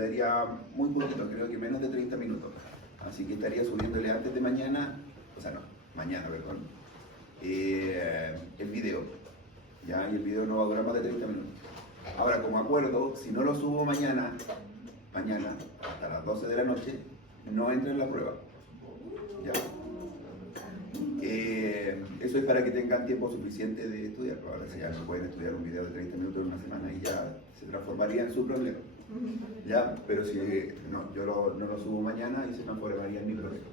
quedaría muy poquito, creo que menos de 30 minutos. Así que estaría subiéndole antes de mañana, o sea no, mañana, perdón, el video. ¿Ya? Y el video no va a durar más de 30 minutos. Ahora, como acuerdo, si no lo subo mañana hasta las 12 de la noche, no entra en la prueba. ¿Ya? Eso es para que tengan tiempo suficiente de estudiar. Ahora si ya no pueden estudiar un video de 30 minutos en una semana y ya se transformaría en su problema. ¿Ya? Pero si no, yo no lo subo mañana y se transformaría en mi problema.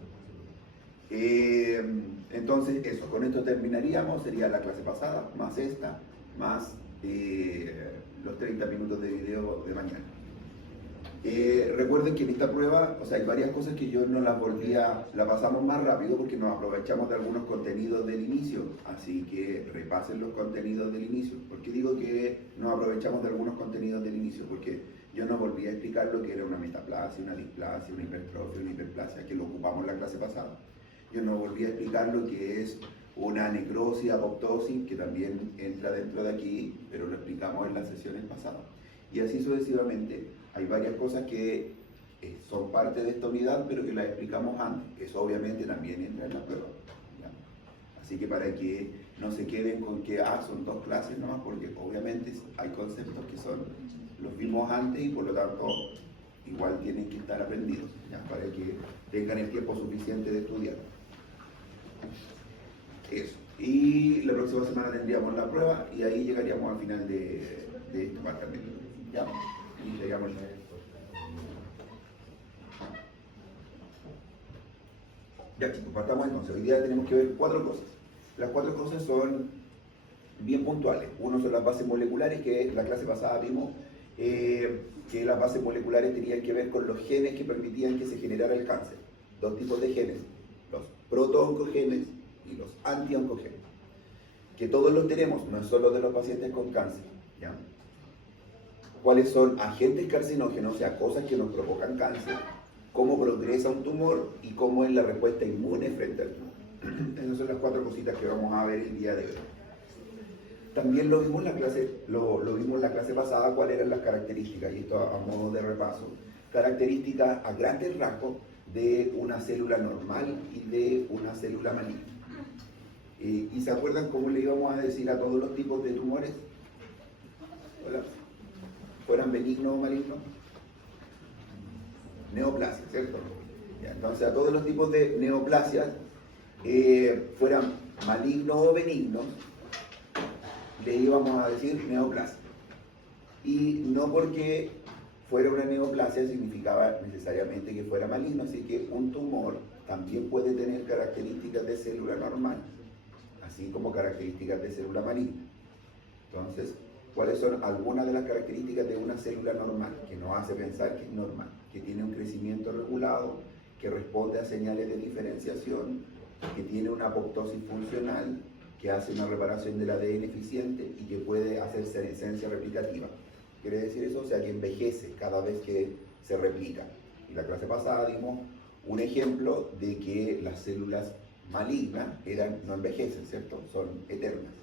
Entonces, eso, con esto terminaríamos, sería la clase pasada, más esta, más los 30 minutos de video de mañana. Recuerden que en esta prueba, o sea, hay varias cosas que yo no las la pasamos más rápido porque nos aprovechamos de algunos contenidos del inicio, así que repasen los contenidos del inicio. ¿Por qué digo que nos aprovechamos de algunos contenidos del inicio? Porque yo no volví a explicar lo que era una metaplasia, una displasia, una hipertrofia, una hiperplasia, que lo ocupamos en la clase pasada. Yo no volví a explicar lo que es una necrosis, apoptosis, que también entra dentro de aquí, pero lo explicamos en las sesiones pasadas. Y así sucesivamente. Hay varias cosas que son parte de esta unidad, pero que las explicamos antes. Eso obviamente también entra en la prueba. ¿Ya? Así que para que no se queden con que son 2 clases nomás, porque obviamente hay conceptos que los vimos antes y por lo tanto igual tienen que estar aprendidos, ¿ya? Para que tengan el tiempo suficiente de estudiar. Eso. Y la próxima semana tendríamos la prueba y ahí llegaríamos al final de este departamento. ¿Ya? Y llegamos. Ya chicos, partamos entonces. Hoy día tenemos que ver 4 cosas. Las 4 cosas son bien puntuales. Uno son las bases moleculares, que la clase pasada vimos que las bases moleculares tenían que ver con los genes que permitían que se generara el cáncer. 2 tipos de genes, los protooncogenes y los antioncogenes, que todos los tenemos, no es solo de los pacientes con cáncer. ¿Ya? ¿Cuáles son agentes carcinógenos, o sea, cosas que nos provocan cáncer? ¿Cómo progresa un tumor? Y cómo es la respuesta inmune frente al tumor. Esas son las 4 cositas que vamos a ver el día de hoy. También lo vimos en la clase, lo vimos en la clase pasada, cuáles eran las características, y esto a modo de repaso. Características a grandes rasgos de una célula normal y de una célula maligna. ¿Y se acuerdan cómo le íbamos a decir a todos los tipos de tumores? Hola. ¿Fueran benignos o malignos? Neoplasia, ¿cierto? Ya, entonces a todos los tipos de neoplasias, fueran malignos o benignos, le íbamos a decir neoplasia. Y no porque fuera una neoplasia significaba necesariamente que fuera maligno, así que un tumor también puede tener características de célula normal, así como características de célula maligna. Entonces, ¿cuáles son algunas de las características de una célula normal? Que nos hace pensar que es normal, que tiene un crecimiento regulado, que responde a señales de diferenciación, que tiene una apoptosis funcional, que hace una reparación del ADN eficiente y que puede hacer senescencia replicativa. ¿Quiere decir eso? O sea, que envejece cada vez que se replica. En la clase pasada dimos un ejemplo de que las células malignas no envejecen, ¿cierto? Son eternas.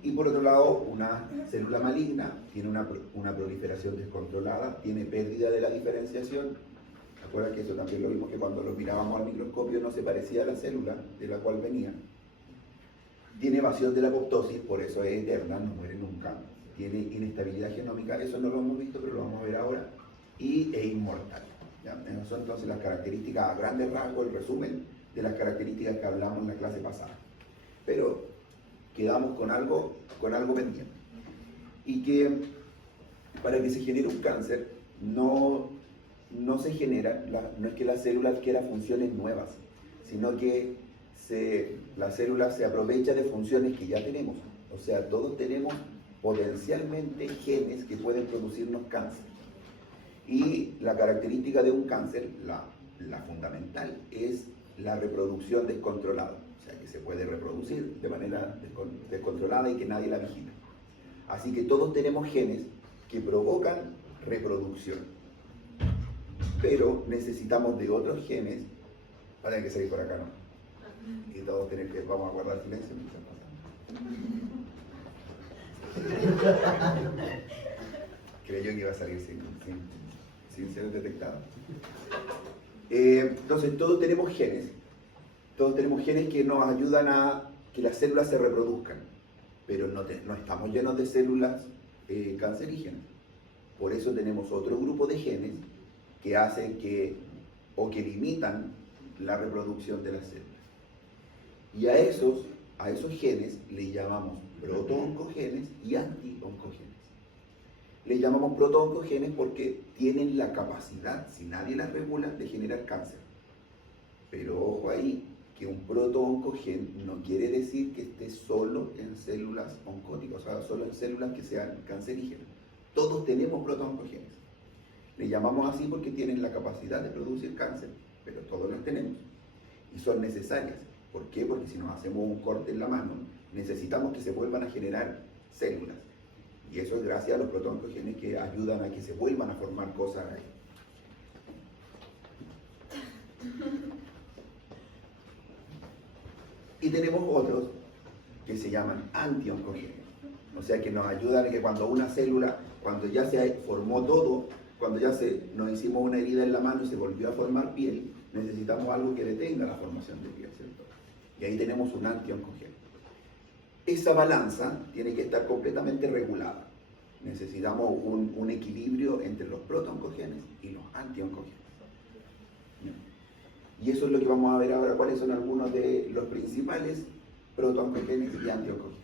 Y por otro lado, una célula maligna tiene una proliferación descontrolada, tiene pérdida de la diferenciación. ¿Recuerdan que eso también lo vimos, que cuando lo mirábamos al microscopio no se parecía a la célula de la cual venía? Tiene evasión de la apoptosis, por eso es eterna, no muere nunca. Tiene inestabilidad genómica, eso no lo hemos visto, pero lo vamos a ver ahora. Y es inmortal. ¿Ya? Esas son entonces las características a grandes rasgos, el resumen de las características que hablamos en la clase pasada. Pero quedamos con algo pendiente. Y que para que se genere un cáncer, no se genera, no es que la célula adquiera funciones nuevas, sino que la célula se aprovecha de funciones que ya tenemos. O sea, todos tenemos potencialmente genes que pueden producirnos cáncer. Y la característica de un cáncer, la fundamental, es la reproducción descontrolada. O sea, que se puede reproducir de manera descontrolada y que nadie la vigila. Así que todos tenemos genes que provocan reproducción. Pero necesitamos de otros genes, para que se por acá, ¿no? Y todos tenemos que, vamos a guardar silencio. Creyó que iba a salir sin sin ser detectado. Entonces todos tenemos genes. Todos tenemos genes que nos ayudan a que las células se reproduzcan, pero no estamos llenos de células cancerígenas. Por eso tenemos otro grupo de genes que hacen que limitan la reproducción de las células. Y a esos genes le llamamos protooncogenes y antioncogenes. Le llamamos protooncogenes porque tienen la capacidad, si nadie las regula, de generar cáncer. Pero ojo ahí, que un protooncogen no quiere decir que esté solo en células oncóticas, o sea, solo en células que sean cancerígenas. Todos tenemos protooncogenes. Le llamamos así porque tienen la capacidad de producir cáncer, pero todos las tenemos. Y son necesarias. ¿Por qué? Porque si nos hacemos un corte en la mano, necesitamos que se vuelvan a generar células. Y eso es gracias a los protooncogenes que ayudan a que se vuelvan a formar cosas ahí. Y tenemos otros que se llaman antioncogenes. O sea, que nos ayudan a que cuando una célula, cuando ya se formó todo, cuando ya nos hicimos una herida en la mano y se volvió a formar piel, necesitamos algo que detenga la formación de piel, ¿cierto? Y ahí tenemos un antioncogeno. Esa balanza tiene que estar completamente regulada. Necesitamos un equilibrio entre los protooncogenes y los antioncogenes. Y eso es lo que vamos a ver ahora, cuáles son algunos de los principales protooncogenes y antioncogenes.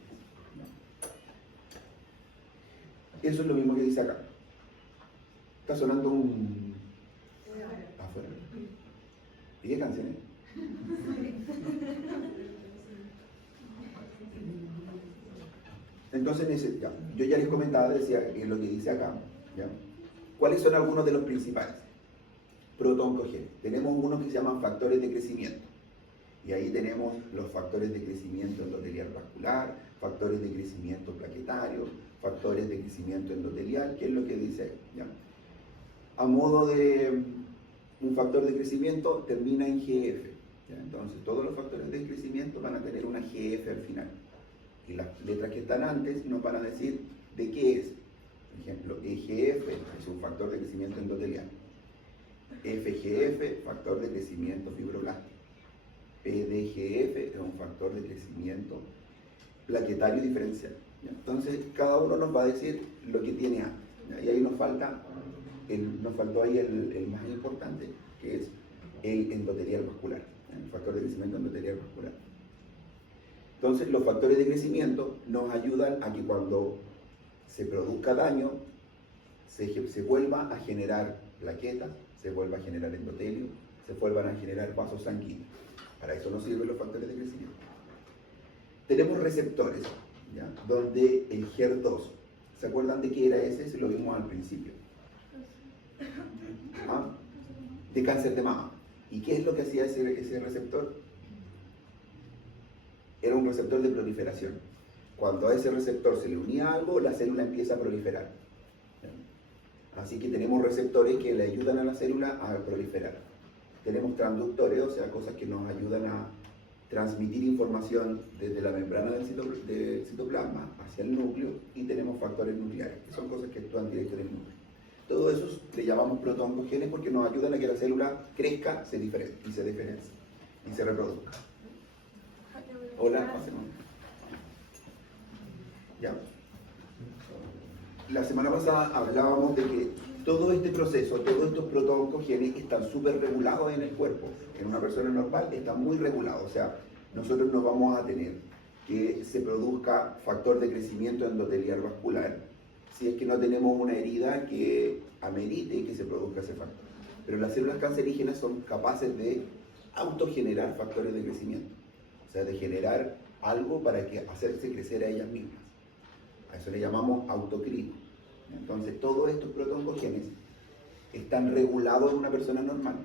Eso es lo mismo que dice acá. Está sonando un... afuera. ¿Y qué canción es? Entonces, yo ya les comentaba, decía lo que dice acá. ¿Ya? ¿Cuáles son algunos de los principales protooncogenes? Tenemos unos que se llaman factores de crecimiento. Y ahí tenemos los factores de crecimiento endotelial vascular, factores de crecimiento plaquetario, factores de crecimiento endotelial, que es lo que dice ahí. ¿Ya? A modo de un factor de crecimiento, termina en GF. ¿Ya? Entonces, todos los factores de crecimiento van a tener una GF al final. Y las letras que están antes nos van a decir de qué es. Por ejemplo, EGF es un factor de crecimiento endotelial. FGF, factor de crecimiento fibroblástico. PDGF es un factor de crecimiento plaquetario diferencial. ¿Ya? Entonces, cada uno nos va a decir lo que tiene antes. ¿Ya? Y ahí nos faltó ahí el más importante, que es el endotelial vascular, el factor de crecimiento endotelial vascular. Entonces, los factores de crecimiento nos ayudan a que cuando se produzca daño, se vuelva a generar plaquetas, se vuelva a generar endotelio, se vuelvan a generar vasos sanguíneos. Para eso nos sirven los factores de crecimiento. Tenemos receptores, ¿ya? Donde el HER2, ¿se acuerdan de qué era ese? Se lo vimos al principio. ¿Ah? De cáncer de mama. ¿Y qué es lo que hacía ese receptor? Era un receptor de proliferación. Cuando a ese receptor se le unía algo, la célula empieza a proliferar. ¿Ya? Así que tenemos receptores que le ayudan a la célula a proliferar. Tenemos transductores, o sea, cosas que nos ayudan a transmitir información desde la membrana del citoplasma hacia el núcleo, y tenemos factores nucleares, que son cosas que actúan directo en el núcleo. Todo eso le llamamos protooncogenes porque nos ayudan a que la célula crezca, se diferencie y se reproduzca. Hola, pasemos. Ya. La semana pasada hablábamos de que todo este proceso, todos estos protooncogenes están súper regulados en el cuerpo. En una persona normal está muy regulado. O sea, nosotros no vamos a tener que se produzca factor de crecimiento endotelial vascular si es que no tenemos una herida que amerite que se produzca ese factor. Pero las células cancerígenas son capaces de autogenerar factores de crecimiento. O sea, de generar algo para que hacerse crecer a ellas mismas. A eso le llamamos autocrino. Entonces, todos estos protooncogenes están regulados en una persona normal,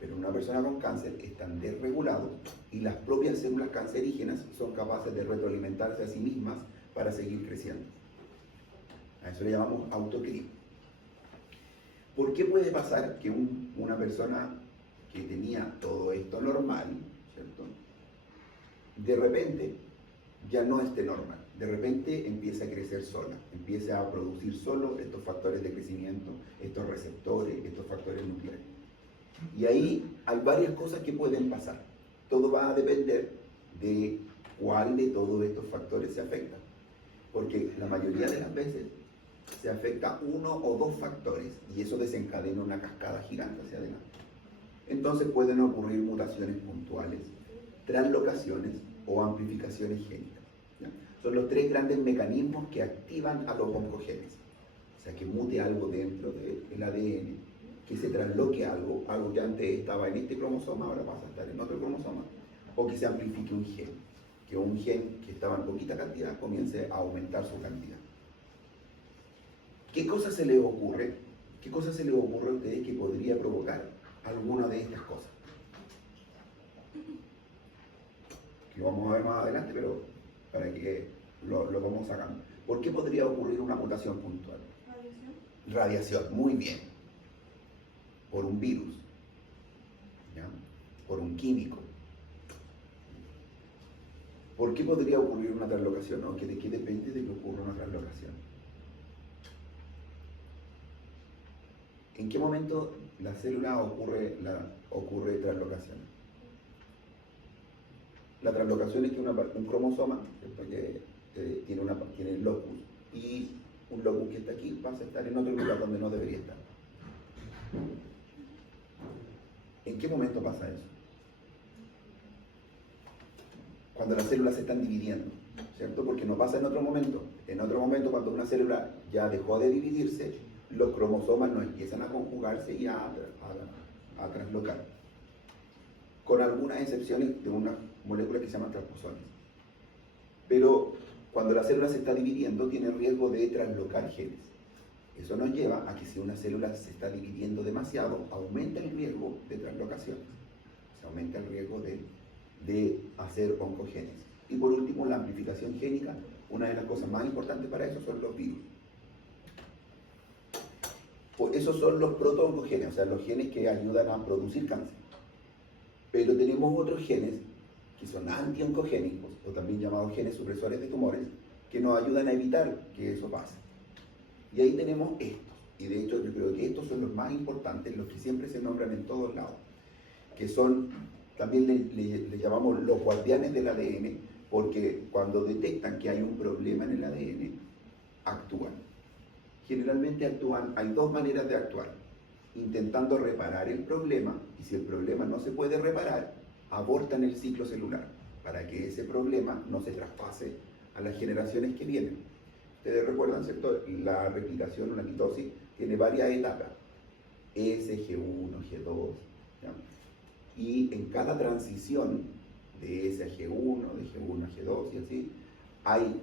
pero en una persona con cáncer están desregulados, y las propias células cancerígenas son capaces de retroalimentarse a sí mismas para seguir creciendo. A eso le llamamos autocrino. ¿Por qué puede pasar que una persona que tenía todo esto normal, ¿cierto?, de repente ya no esté normal? De repente empieza a crecer sola, empieza a producir solo estos factores de crecimiento, estos receptores, estos factores Y ahí hay varias cosas que pueden pasar. Todo va a depender de cuál de todos estos factores se afecta. Porque la mayoría de las veces se afecta uno o dos factores y eso desencadena una cascada gigante hacia adelante. Entonces pueden ocurrir mutaciones puntuales, translocaciones o amplificaciones génicas, ¿ya? Son los tres grandes mecanismos que activan a los oncogenes. O sea, que mute algo dentro del ADN, que se trasloque algo que antes estaba en este cromosoma, ahora pasa a estar en otro cromosoma, o que se amplifique un gen, que un gen que estaba en poquita cantidad comience a aumentar su cantidad. ¿Qué cosa se les ocurre? ¿Qué cosa se les ocurre a ustedes que podría provocar alguna de estas cosas? Que lo vamos a ver más adelante, pero para que lo vamos sacando. ¿Por qué podría ocurrir una mutación puntual? Radiación, muy bien. Por un virus, ¿ya? Por un químico. ¿Por qué podría ocurrir una translocación? ¿No? ¿De qué depende de que ocurra una translocación? ¿En qué momento la célula ocurre translocación? La translocación es que un cromosoma que tiene el locus y un locus que está aquí pasa a estar en otro lugar donde no debería estar. ¿En qué momento pasa eso? Cuando las células se están dividiendo, ¿cierto? Porque no pasa en otro momento. En otro momento, cuando una célula ya dejó de dividirse, los cromosomas no empiezan a conjugarse y a translocar. Con algunas excepciones de unas moléculas que se llaman transposones. Pero cuando la célula se está dividiendo, tiene riesgo de translocar genes. Eso nos lleva a que si una célula se está dividiendo demasiado, aumenta el riesgo de translocaciones. Se aumenta el riesgo de hacer oncogenes. Y por último, la amplificación génica. Una de las cosas más importantes para eso son los virus. Pues esos son los proto-oncogenes, o sea, los genes que ayudan a producir cáncer. Pero tenemos otros genes que son anti-oncogénicos, o también llamados genes supresores de tumores, que nos ayudan a evitar que eso pase. Y ahí tenemos estos, y de hecho yo creo que estos son los más importantes, los que siempre se nombran en todos lados, que son, también le llamamos los guardianes del ADN, porque cuando detectan que hay un problema en el ADN, actúan. Generalmente hay dos maneras de actuar, intentando reparar el problema, y si el problema no se puede reparar, abortan el ciclo celular, para que ese problema no se traspase a las generaciones que vienen. Ustedes recuerdan, ¿cierto? La replicación, una mitosis, tiene varias etapas, S, G1, G2, ¿ya? Y en cada transición de S a G1, de G1 a G2 y así, hay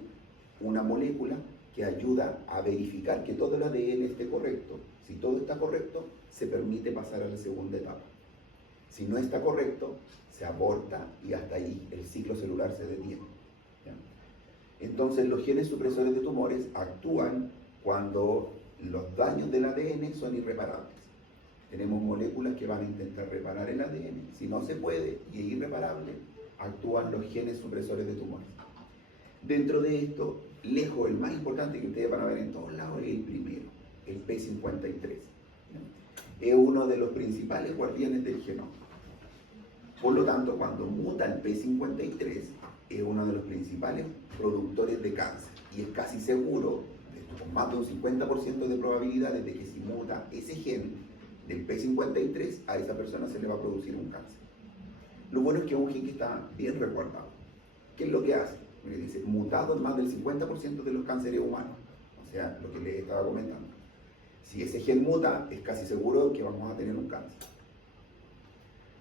una molécula que ayuda a verificar que todo el ADN esté correcto. Si todo está correcto, se permite pasar a la segunda etapa. Si no está correcto, se aborta y hasta ahí el ciclo celular se detiene, ¿ya? Entonces los genes supresores de tumores actúan cuando los daños del ADN son irreparables. Tenemos moléculas que van a intentar reparar el ADN. Si no se puede y es irreparable, actúan los genes supresores de tumores. Dentro de esto, lejos, el más importante que ustedes van a ver en todos lados es el primero, el P53. ¿Ya? Es uno de los principales guardianes del genoma. Por lo tanto, cuando muta el P53, es uno de los principales productores de cáncer. Y es casi seguro, con más de un 50% de probabilidades de que si muta ese gen del P53, a esa persona se le va a producir un cáncer. Lo bueno es que es un gen que está bien resguardado. ¿Qué es lo que hace? Porque dice, mutado en más del 50% de los cánceres humanos. O sea, lo que les estaba comentando. Si ese gen muta, es casi seguro que vamos a tener un cáncer.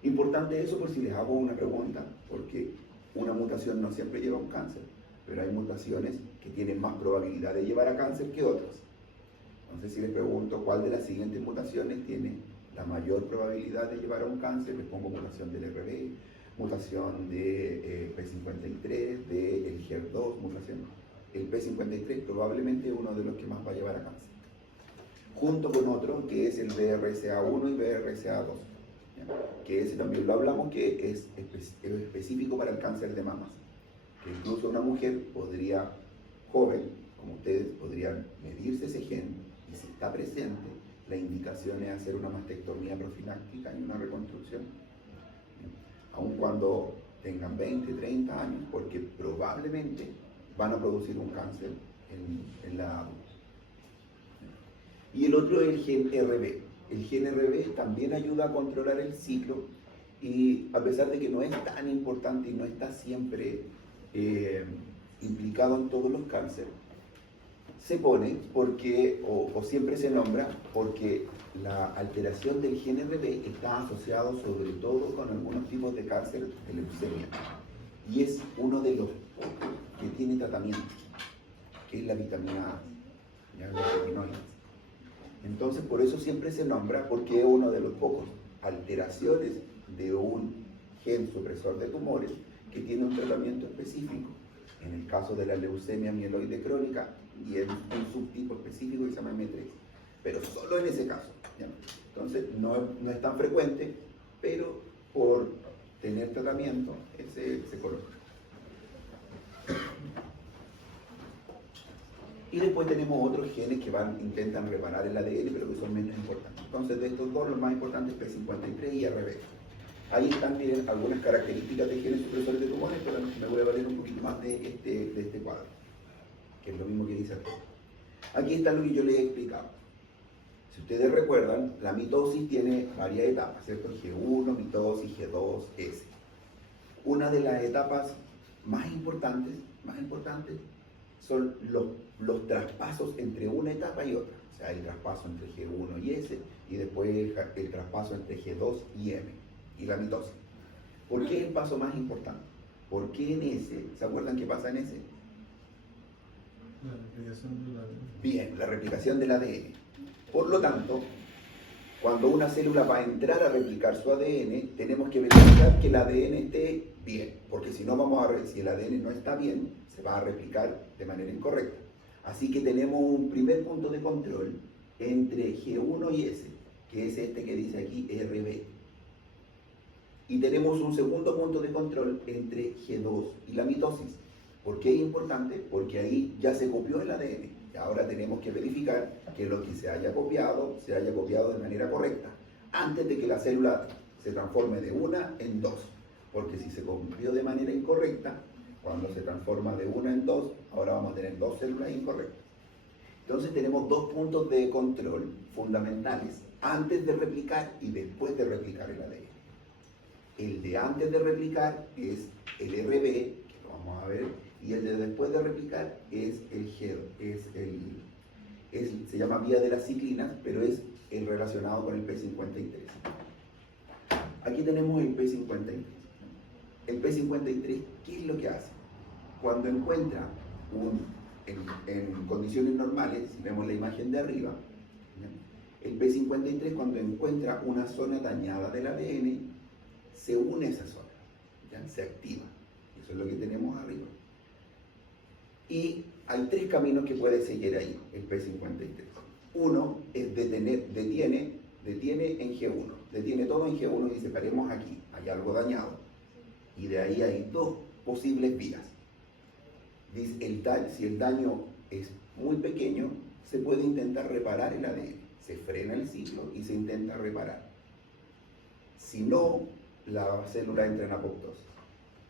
Importante eso por si les hago una pregunta, porque una mutación no siempre lleva a un cáncer, pero hay mutaciones que tienen más probabilidad de llevar a cáncer que otras. Entonces, si les pregunto cuál de las siguientes mutaciones tiene la mayor probabilidad de llevar a un cáncer, les pongo mutación del RB, mutación de P53, del HER2, mutación. El P53 probablemente es uno de los que más va a llevar a cáncer. Junto con otro que es el BRCA1 y BRCA2, que ese también lo hablamos, que es específico para el cáncer de mamas. Que incluso una mujer joven, como ustedes, podrían medirse ese gen, y si está presente, la indicación es hacer una mastectomía profiláctica y una reconstrucción, aun cuando tengan 20, 30 años, porque probablemente van a producir un cáncer en la adulta. Y el otro es el gen RB. El gen RB también ayuda a controlar el ciclo y a pesar de que no es tan importante y no está siempre implicado en todos los cánceres, se pone porque, o siempre se nombra, porque la alteración del gen RB está asociado sobre todo con algunos tipos de cáncer de leucemia. Y es uno de los pocos que tiene tratamiento, que es la vitamina A, ya, los retinoides. Entonces, por eso siempre se nombra, porque es uno de los pocos alteraciones de un gen supresor de tumores que tiene un tratamiento específico. En el caso de la leucemia mieloide crónica, y en un subtipo específico que se llama M3, pero solo en ese caso, ¿ya? Entonces no es tan frecuente, pero por tener tratamiento se coloca. Y después tenemos otros genes que intentan reparar el ADN, pero que son menos importantes. Entonces, de estos dos, los más importantes P53 y RB. Ahí están, miren, algunas características de genes supresores de tumores, pero me voy a valer un poquito más de este cuadro, que es lo mismo que dice aquí. Aquí está lo que yo les he explicado. Si ustedes recuerdan, la mitosis tiene varias etapas, ¿cierto? G1, mitosis, G2, S. Una de las etapas más importantes son los traspasos entre una etapa y otra. O sea, el traspaso entre G1 y S, y después el traspaso entre G2 y M, y la mitosis. ¿Por qué es el paso más importante? ¿Por qué en S? ¿Se acuerdan qué pasa en S? La replicación del ADN. Bien, la replicación del ADN. Por lo tanto, cuando una célula va a entrar a replicar su ADN, tenemos que verificar que el ADN esté bien, porque si no si el ADN no está bien, se va a replicar de manera incorrecta. Así que tenemos un primer punto de control entre G1 y S, que es este que dice aquí RB. Y tenemos un segundo punto de control entre G2 y la mitosis. ¿Por qué es importante? Porque ahí ya se copió el ADN. Y ahora tenemos que verificar que lo que se haya copiado de manera correcta, antes de que la célula se transforme de una en dos. Porque si se copió de manera incorrecta, cuando se transforma de una en dos, ahora vamos a tener dos células incorrectas. Entonces tenemos dos puntos de control fundamentales, antes de replicar y después de replicar el ADN. El de antes de replicar es el RB, que lo vamos a ver, y el de después de replicar es el G, se llama vía de las ciclinas, pero es el relacionado con el P53. Aquí tenemos el P53. El P53, ¿qué es lo que hace? Cuando encuentra en condiciones normales, si vemos la imagen de arriba, el P53 cuando encuentra una zona dañada del ADN, se une a esa zona, ¿ya? Se activa. Eso es lo que tenemos arriba. Y hay tres caminos que puede seguir ahí el P53. Uno es detiene en G1, detiene todo en G1 y dice, paremos aquí, hay algo dañado. Y de ahí hay dos posibles vías. Dice, si el daño es muy pequeño, se puede intentar reparar el ADN. Se frena el ciclo y se intenta reparar. Si no, la célula entra en apoptosis.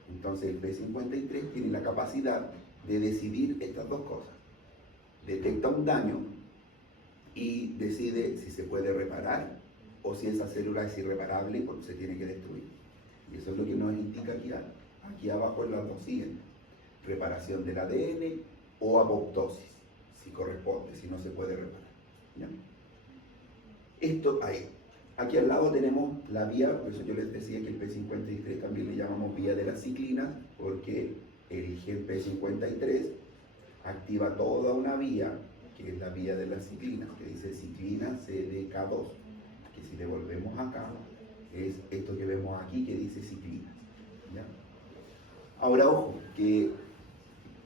Entonces el P53 tiene la capacidad de decidir estas dos cosas. Detecta un daño y decide si se puede reparar o si esa célula es irreparable porque se tiene que destruir. Y eso es lo que nos indica aquí abajo en las dos siguientes. Reparación del ADN o apoptosis, si corresponde, si no se puede reparar. ¿Ya? Esto ahí. Aquí al lado tenemos la vía, por eso yo les decía que el P53 también le llamamos vía de las ciclinas, porque el gen P53 activa toda una vía, que es la vía de las ciclinas, que dice ciclina CDK2, que si le volvemos acá, es esto que vemos aquí que dice ciclinas. ¿Ya? Ahora ojo, que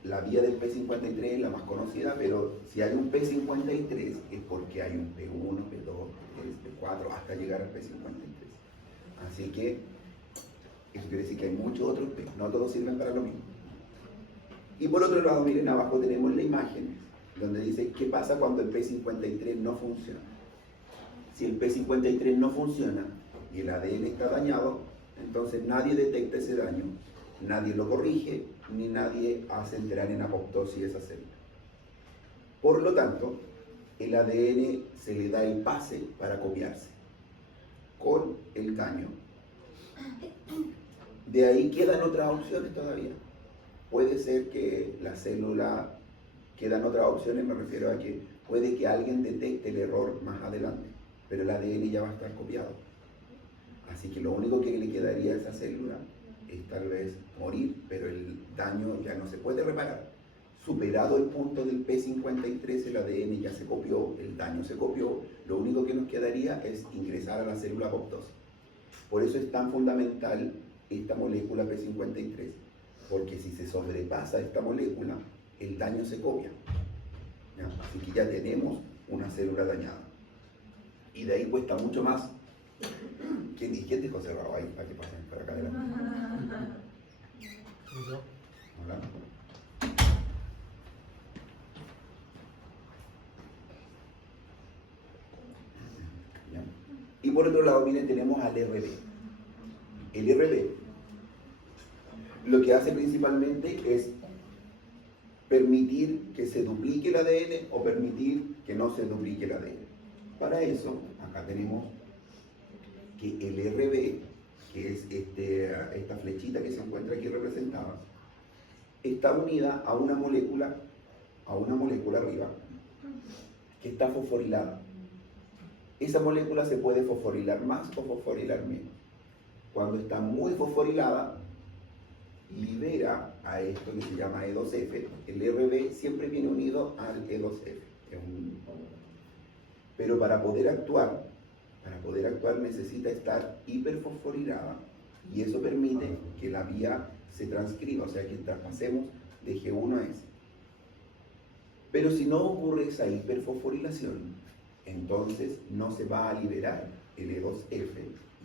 la vía del P53 es la más conocida, pero si hay un P53 es porque hay un P1, P2, P3, P4, hasta llegar al P53. Así que eso quiere decir que hay muchos otros P, no todos sirven para lo mismo. Y por otro lado, miren, abajo tenemos la imagen donde dice qué pasa cuando el P53 no funciona. Si el P53 no funciona y el ADN está dañado, entonces nadie detecta ese daño, nadie lo corrige, ni nadie hace entrar en apoptosis esa célula. Por lo tanto, el ADN se le da el pase para copiarse con el daño. De ahí quedan otras opciones todavía. Puede ser que la célula, quedan otras opciones, me refiero a que puede que alguien detecte el error más adelante, pero el ADN ya va a estar copiado. Así que lo único que le quedaría a esa célula es tal vez morir, pero el daño ya no se puede reparar. Superado el punto del P53, el ADN ya se copió, el daño se copió, lo único que nos quedaría es ingresar a la célula apoptosis. Por eso es tan fundamental esta molécula P53, porque si se sobrepasa esta molécula, el daño se copia. ¿Ya? Así que ya tenemos una célula dañada. Y de ahí cuesta mucho más. ¿Quién dejó cerrado ahí para que pasen para acá adelante? Hola. ¿Ya? Y por otro lado, miren, tenemos al RB. El RB lo que hace principalmente es permitir que se duplique el ADN o permitir que no se duplique el ADN. Para eso, acá tenemos que el RB, que es esta flechita que se encuentra aquí representada, está unida a una molécula arriba, que está fosforilada. Esa molécula se puede fosforilar más o fosforilar menos. Cuando está muy fosforilada, libera a esto que se llama E2F. El RB siempre viene unido al E2F. Pero para poder actuar necesita estar hiperfosforilada y eso permite que la vía se transcriba, o sea que traspasemos de G1 a S. Pero si no ocurre esa hiperfosforilación, entonces no se va a liberar el E2F,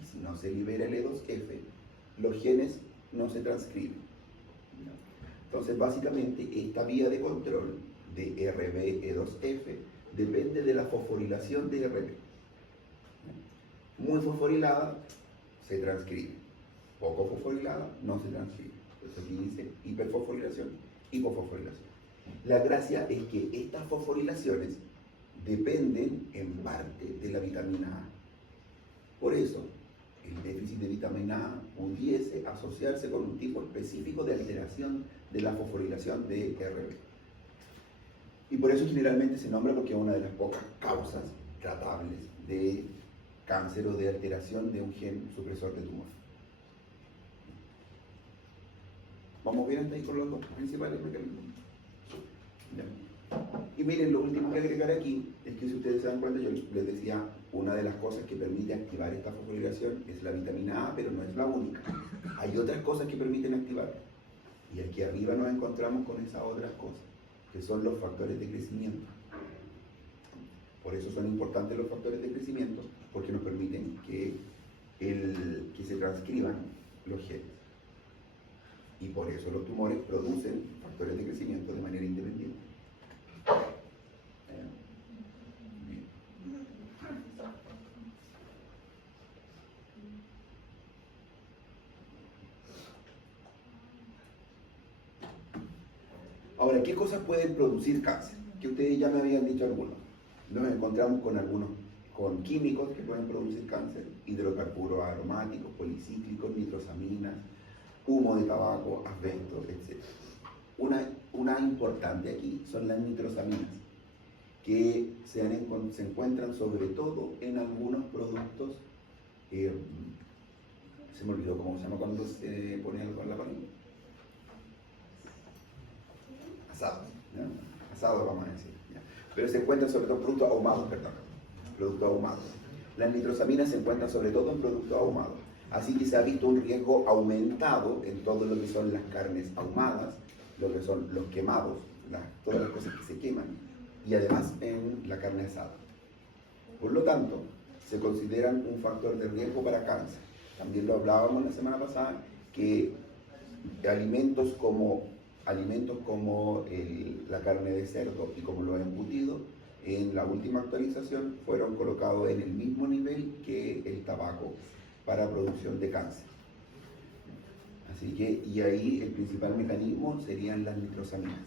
y si no se libera el E2F, los genes no se transcriben. Entonces básicamente esta vía de control de RB-E2F depende de la fosforilación de RB. Muy fosforilada se transcribe, poco fosforilada no se transcribe. Entonces aquí dice hiperfosforilación, hipofosforilación. La gracia es que estas fosforilaciones dependen en parte de la vitamina A. Por eso, el déficit de vitamina A pudiese asociarse con un tipo específico de alteración de la fosforilación de RB. Y por eso generalmente se nombra porque es una de las pocas causas tratables de cáncer o de alteración de un gen supresor de tumor. ¿Vamos bien hasta ahí con los dos principales mecanismos? Ya. Y miren, lo último que agregar aquí es que si ustedes se dan cuenta, yo les decía, una de las cosas que permite activar esta fosforilación es la vitamina A, pero no es la única. Hay otras cosas que permiten activarla. Y aquí arriba nos encontramos con esas otras cosas, que son los factores de crecimiento. Por eso son importantes los factores de crecimiento, porque nos permiten que se transcriban los genes. Y por eso los tumores producen factores de crecimiento de manera independiente. Bien. Ahora, ¿qué cosas pueden producir cáncer? Que ustedes ya me habían dicho algunos. Nos encontramos con químicos que pueden producir cáncer, hidrocarburos aromáticos, policíclicos, nitrosaminas, humo de tabaco, asbesto, etc. Una importante aquí son las nitrosaminas, que se encuentran sobre todo en algunos productos, se me olvidó cómo se llama cuando se pone algo en la parrilla. Asado, ¿no? Asado vamos a decir. ¿Ya? Pero se encuentran sobre todo en productos ahumados, productos ahumados. Las nitrosaminas se encuentran sobre todo en productos ahumados. Así que se ha visto un riesgo aumentado en todo lo que son las carnes ahumadas, lo que son los quemados, todas las cosas que se queman, y además en la carne asada. Por lo tanto, se consideran un factor de riesgo para cáncer. También lo hablábamos la semana pasada, que alimentos como la carne de cerdo y como los embutidos en la última actualización fueron colocados en el mismo nivel que el tabaco para producción de cáncer. Así que, y ahí el principal mecanismo serían las nitrosaminas.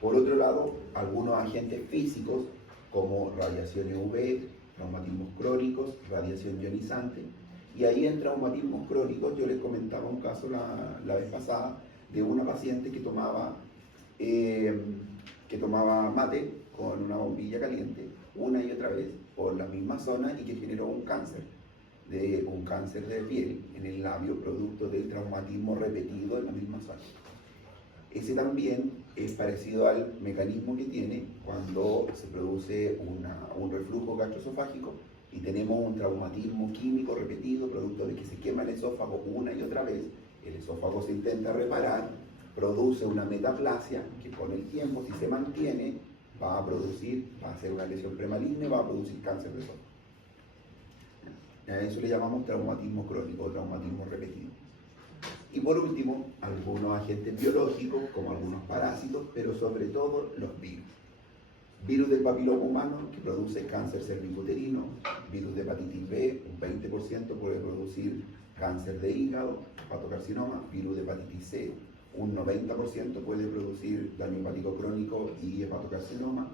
Por otro lado, algunos agentes físicos como radiación UV, traumatismos crónicos, radiación ionizante, y ahí en traumatismos crónicos yo les comentaba un caso la vez pasada de una paciente que tomaba mate con una bombilla caliente una y otra vez por la misma zona y que generó un cáncer de piel en el labio producto del traumatismo repetido en la misma zona. Ese también es parecido al mecanismo que tiene cuando se produce un reflujo gastroesofágico y tenemos un traumatismo químico repetido producto de que se quema el esófago una y otra vez. El esófago se intenta reparar, produce una metaplasia que con el tiempo, si se mantiene, va a ser una lesión premaligna y va a producir cáncer de esófago. A eso le llamamos traumatismo crónico o traumatismo repetido. Y por último, algunos agentes biológicos, como algunos parásitos, pero sobre todo los virus. Virus del papiloma humano, que produce cáncer cervicuterino, virus de hepatitis B, un 20% puede producir cáncer de hígado, hepatocarcinoma, virus de hepatitis C, un 90% puede producir daño hepático crónico y hepatocarcinoma,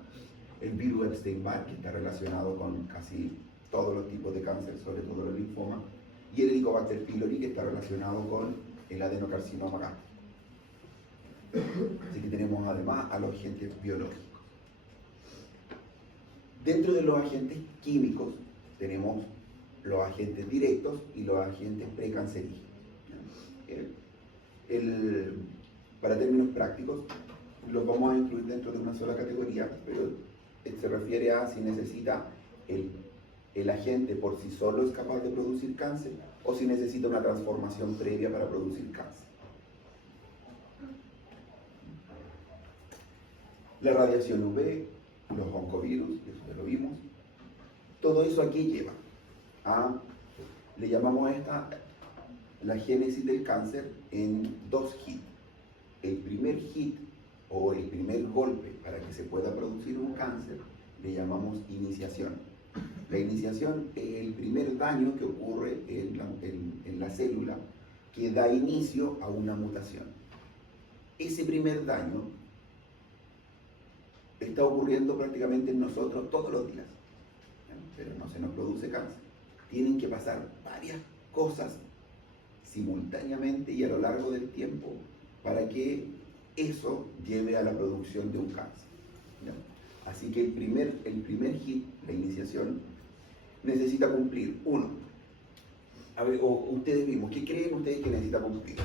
el virus Epstein-Barr, que está relacionado con casi todos los tipos de cáncer, sobre todo los linfomas, y el Helicobacter pylori, que está relacionado con el adenocarcinoma gástrico. Así que tenemos además a los agentes biológicos. Dentro de los agentes químicos tenemos los agentes directos y los agentes precancerígenos. Para términos prácticos, los vamos a incluir dentro de una sola categoría, pero se refiere a si necesita el agente por sí solo es capaz de producir cáncer o si necesita una transformación previa para producir cáncer. La radiación UV, los oncovirus, eso ya lo vimos, todo eso aquí lleva le llamamos la génesis del cáncer en 2 hits. El primer hit o el primer golpe para que se pueda producir un cáncer le llamamos iniciación. La iniciación es el primer daño que ocurre en la célula que da inicio a una mutación. Ese primer daño está ocurriendo prácticamente en nosotros todos los días, pero no se nos produce cáncer. Tienen que pasar varias cosas simultáneamente y a lo largo del tiempo para que eso lleve a la producción de un cáncer. ¿Ya? Así que el primer hit, la iniciación, necesita cumplir uno. A ver, ustedes mismos, ¿qué creen ustedes que necesita cumplir?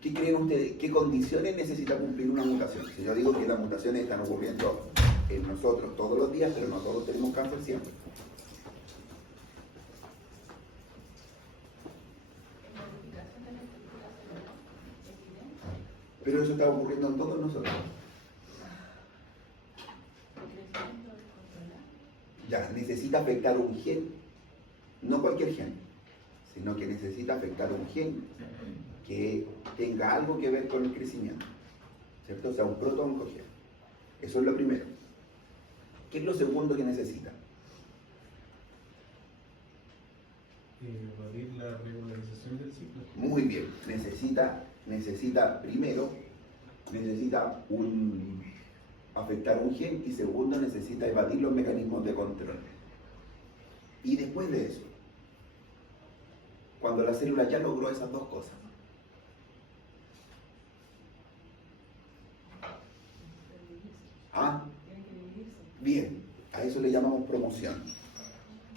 ¿Qué creen ustedes? ¿Qué condiciones necesita cumplir una mutación? Si yo digo que las mutaciones están ocurriendo en nosotros todos los días, pero no todos tenemos cáncer siempre. Pero eso está ocurriendo en todos nosotros. Ya, necesita afectar un gen, no cualquier gen, sino que necesita afectar un gen que tenga algo que ver con el crecimiento, ¿cierto? O sea, un proto-oncogen. Eso es lo primero. ¿Qué es lo segundo que necesita? Evadir la regularización del ciclo. Muy bien, necesita primero, afectar un gen y segundo necesita evadir los mecanismos de control. Y después de eso, cuando la célula ya logró esas dos cosas, bien, a eso le llamamos promoción.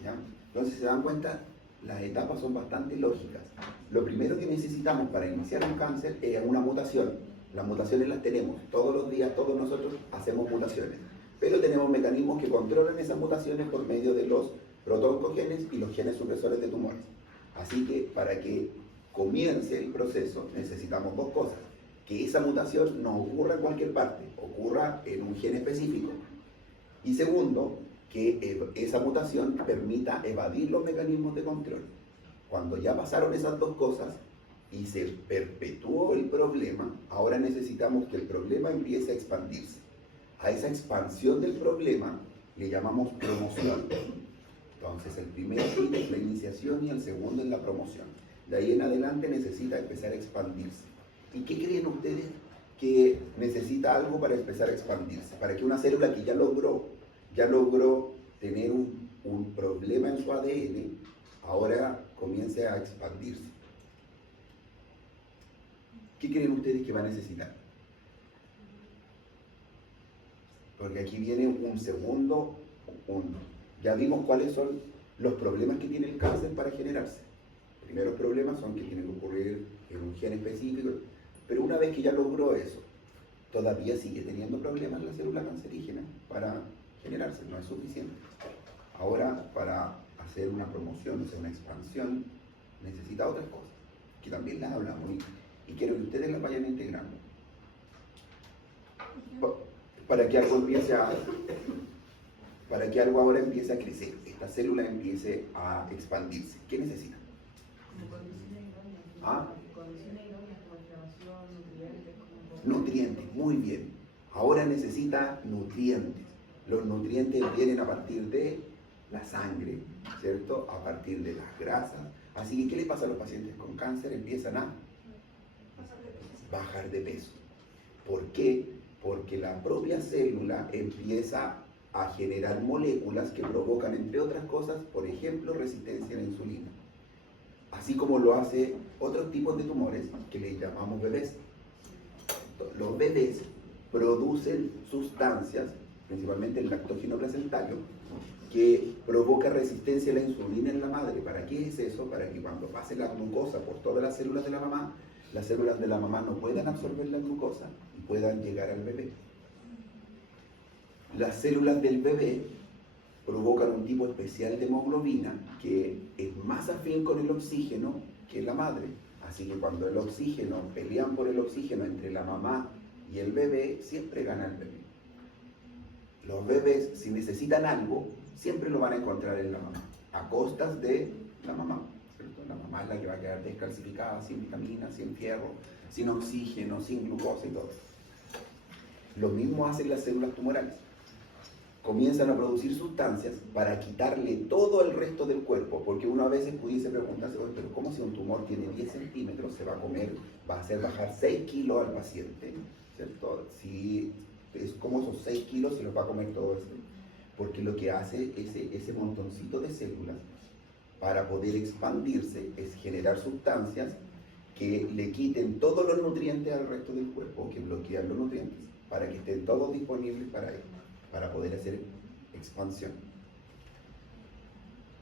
¿Ya? Entonces, se dan cuenta, las etapas son bastante lógicas. Lo primero que necesitamos para iniciar un cáncer es una mutación. Las mutaciones las tenemos todos los días, todos nosotros hacemos mutaciones, pero tenemos mecanismos que controlan esas mutaciones por medio de los protooncogenes y los genes supresores de tumores. Así que para que comience el proceso necesitamos dos cosas: que esa mutación no ocurra en cualquier parte, ocurra en un gen específico, y segundo, que esa mutación permita evadir los mecanismos de control. Cuando ya pasaron esas dos cosas, y se perpetuó el problema, ahora necesitamos que el problema empiece a expandirse. A esa expansión del problema le llamamos promoción. Entonces el primer hit es la iniciación y el segundo es la promoción. De ahí en adelante necesita empezar a expandirse. ¿Y qué creen ustedes que necesita algo para empezar a expandirse? Para que una célula que ya logró tener un problema en su ADN, ahora comience a expandirse. ¿Qué creen ustedes que va a necesitar? Porque aquí viene un segundo punto. Ya vimos cuáles son los problemas que tiene el cáncer para generarse. Los primeros problemas son que tienen que ocurrir en un gen específico, pero una vez que ya logró eso, todavía sigue teniendo problemas la célula cancerígena para generarse, no es suficiente. Ahora, para hacer una promoción, o sea, una expansión, necesita otras cosas, que también las hablamos y quiero que ustedes las vayan integrando. Para que algo ahora empiece a crecer, esta célula empiece a expandirse. ¿Qué necesita? ¿Ah? Nutrientes, muy bien. Ahora necesita nutrientes. Los nutrientes vienen a partir de la sangre, ¿cierto? A partir de las grasas. Así que, ¿qué le pasa a los pacientes con cáncer? Empiezan a bajar de peso. ¿Por qué? Porque la propia célula empieza a generar moléculas que provocan, entre otras cosas, por ejemplo, resistencia a la insulina. Así como lo hace otros tipos de tumores que le llamamos bebés. Los bebés producen sustancias, principalmente el lactógeno placentario, que provoca resistencia a la insulina en la madre. ¿Para qué es eso? Para que cuando pase la glucosa por todas las células de la mamá, las células de la mamá no puedan absorber la glucosa y puedan llegar al bebé. Las células del bebé provocan un tipo especial de hemoglobina que es más afín con el oxígeno que la madre. Así que cuando el oxígeno, pelean por el oxígeno entre la mamá y el bebé, siempre gana el bebé. Los bebés, si necesitan algo, siempre lo van a encontrar en la mamá, a costas de la mamá, ¿cierto? La mamá es la que va a quedar descalcificada, sin vitaminas, sin fierro, sin oxígeno, sin glucosa y todo. Lo mismo hacen las células tumorales. Comienzan a producir sustancias para quitarle todo el resto del cuerpo, porque uno a veces pudiese preguntarse, oye, pero ¿cómo si un tumor tiene 10 centímetros se va a comer, va a hacer bajar 6 kilos al paciente, ¿cierto? Si es como esos 6 kilos se los va a comer todo eso, porque lo que hace ese montoncito de células para poder expandirse es generar sustancias que le quiten todos los nutrientes al resto del cuerpo, que bloquean los nutrientes, para que estén todos disponibles para él, para poder hacer expansión.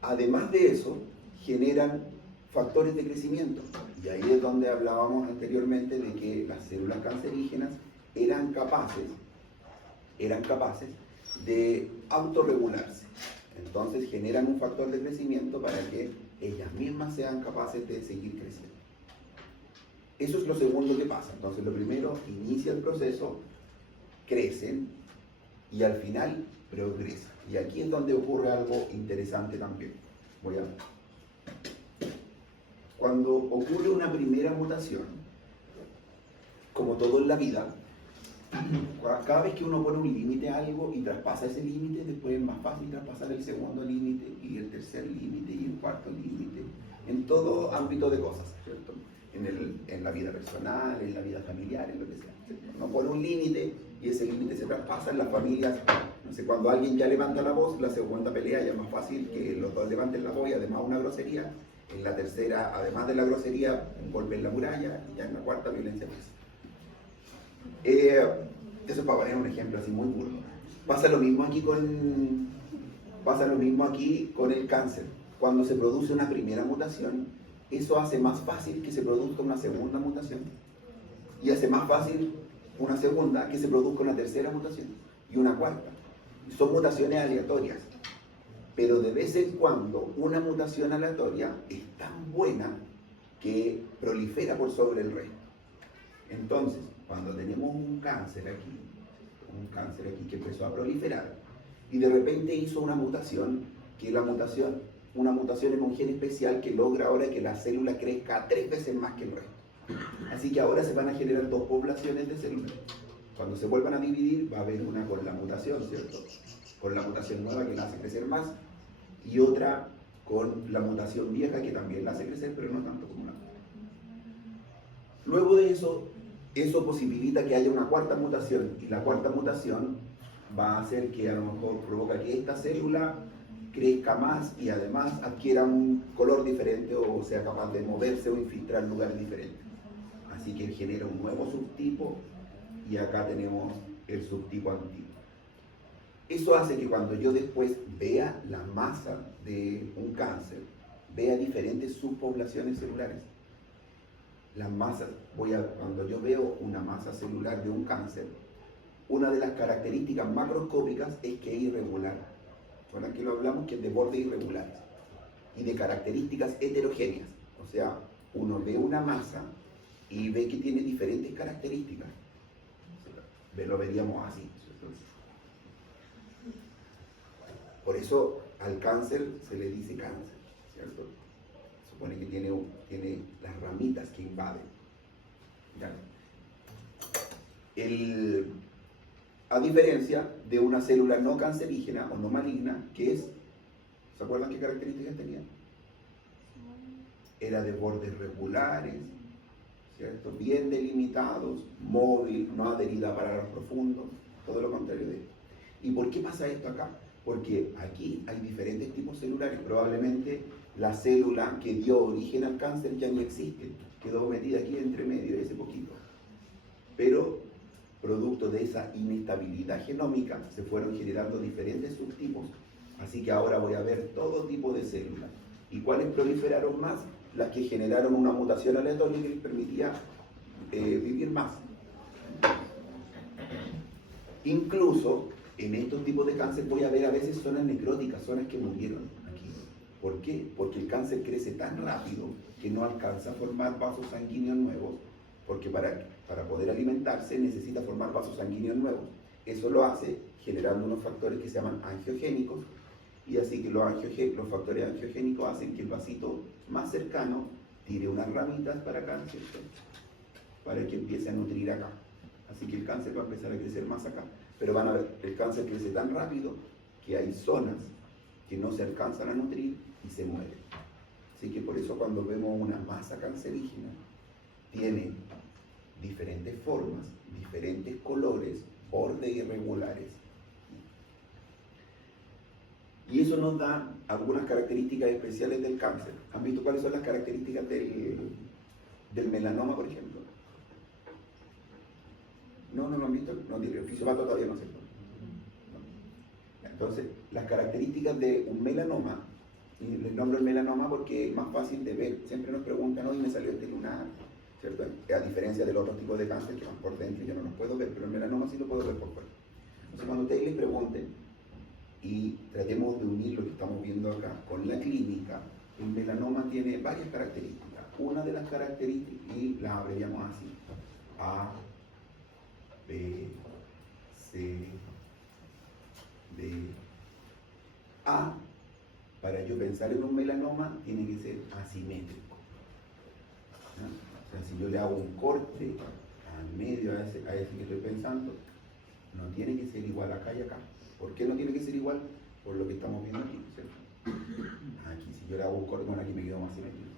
Además de eso, generan factores de crecimiento. Y ahí es donde hablábamos anteriormente de que las células cancerígenas eran capaces de autorregularse. Entonces generan un factor de crecimiento para que ellas mismas sean capaces de seguir creciendo. Eso es lo segundo que pasa. Entonces lo primero, inicia el proceso, crecen, y al final progresa. Y aquí es donde ocurre algo interesante también. Cuando ocurre una primera mutación, como todo en la vida, cada vez que uno pone un límite a algo y traspasa ese límite, después es más fácil traspasar el segundo límite y el tercer límite y el cuarto límite, en todo ámbito de cosas, ¿cierto? En la vida personal, en la vida familiar, en lo que sea, ¿cierto? Uno pone un límite y ese límite se traspasa en las familias. No sé, cuando alguien ya levanta la voz, la segunda pelea ya es más fácil que los dos levanten la voz y además una grosería. En la tercera, además de la grosería, un golpe en la muralla, y ya en la cuarta, violencia física. Eso es para poner un ejemplo así muy burdo. Pasa lo mismo aquí con el cáncer. Cuando se produce una primera mutación, eso hace más fácil que se produzca una segunda mutación. Y hace más fácil una segunda que se produzca una tercera mutación y una cuarta. Son mutaciones aleatorias, pero de vez en cuando una mutación aleatoria es tan buena que prolifera por sobre el resto. Entonces, cuando tenemos un cáncer aquí que empezó a proliferar y de repente hizo una mutación en un gen especial que logra ahora que la célula crezca 3 veces más que el resto. Así que ahora se van a generar dos poblaciones de células. Cuando se vuelvan a dividir va a haber una con la mutación, ¿cierto? Con la mutación nueva que la hace crecer más y otra con la mutación vieja que también la hace crecer, pero no tanto como la otra. Luego de eso, eso posibilita que haya una cuarta mutación y la cuarta mutación va a hacer que a lo mejor provoca que esta célula crezca más y además adquiera un color diferente o sea capaz de moverse o infiltrar lugares diferentes. Así que genera un nuevo subtipo y acá tenemos el subtipo antiguo. Eso hace que cuando yo después vea la masa de un cáncer, vea diferentes subpoblaciones celulares. Las masas, cuando yo veo una masa celular de un cáncer, una de las características macroscópicas es que es irregular. Bueno, aquí lo hablamos que es de bordes irregulares y de características heterogéneas. O sea, uno ve una masa y ve que tiene diferentes características. Lo veríamos así, ¿cierto? Por eso al cáncer se le dice cáncer, ¿cierto? Supone que tiene las ramitas que invaden. ¿Ya? A diferencia de una célula no cancerígena o no maligna, que es, ¿se acuerdan qué características tenía? Era de bordes regulares, ¿cierto? Bien delimitados, móvil, no adherida a parámetros profundos, todo lo contrario de esto. ¿Y por qué pasa esto acá? Porque aquí hay diferentes tipos celulares. Probablemente la célula que dio origen al cáncer ya no existe, quedó metida aquí entre medio, ese poquito. Pero producto de esa inestabilidad genómica se fueron generando diferentes subtipos. Así que ahora voy a ver todo tipo de células. ¿Y cuáles proliferaron más? Las que generaron una mutación aleatoria que les permitía vivir más. Incluso en estos tipos de cáncer voy a ver a veces zonas necróticas, zonas que murieron aquí. ¿Por qué? Porque el cáncer crece tan rápido que no alcanza a formar vasos sanguíneos nuevos, porque para poder alimentarse necesita formar vasos sanguíneos nuevos. Eso lo hace generando unos factores que se llaman angiogénicos, y así que los factores angiogénicos hacen que el vasito más cercano tire unas ramitas para acá, ¿cierto? Para que empiece a nutrir acá. Así que el cáncer va a empezar a crecer más acá. Pero van a ver, el cáncer crece tan rápido que hay zonas que no se alcanzan a nutrir y se mueren. Así que por eso cuando vemos una masa cancerígena, tiene diferentes formas, diferentes colores, bordes irregulares. Y eso nos da algunas características especiales del cáncer. ¿Han visto cuáles son las características del melanoma, por ejemplo? No lo han visto. No, el fisiopato todavía no se pone. No. Entonces, las características de un melanoma, y les nombro el melanoma porque es más fácil de ver. Siempre nos preguntan, hoy me salió este lunar, ¿cierto? A diferencia del otro tipo de cáncer que van por dentro y yo no los puedo ver, pero el melanoma sí lo puedo ver por fuera. Entonces, cuando ustedes les pregunten, y tratemos de unir lo que estamos viendo acá con la clínica, el melanoma tiene varias características. Una de las características, y las abreviamos así: A, B, C, D. A, para yo pensar en un melanoma, tiene que ser asimétrico. ¿No? O sea, si yo le hago un corte al medio a ese que estoy pensando, no tiene que ser igual acá y acá. ¿Por qué no tiene que ser igual? Por lo que estamos viendo aquí, ¿cierto? Aquí, si yo le hago un corte, bueno, aquí me quedo más simétrico.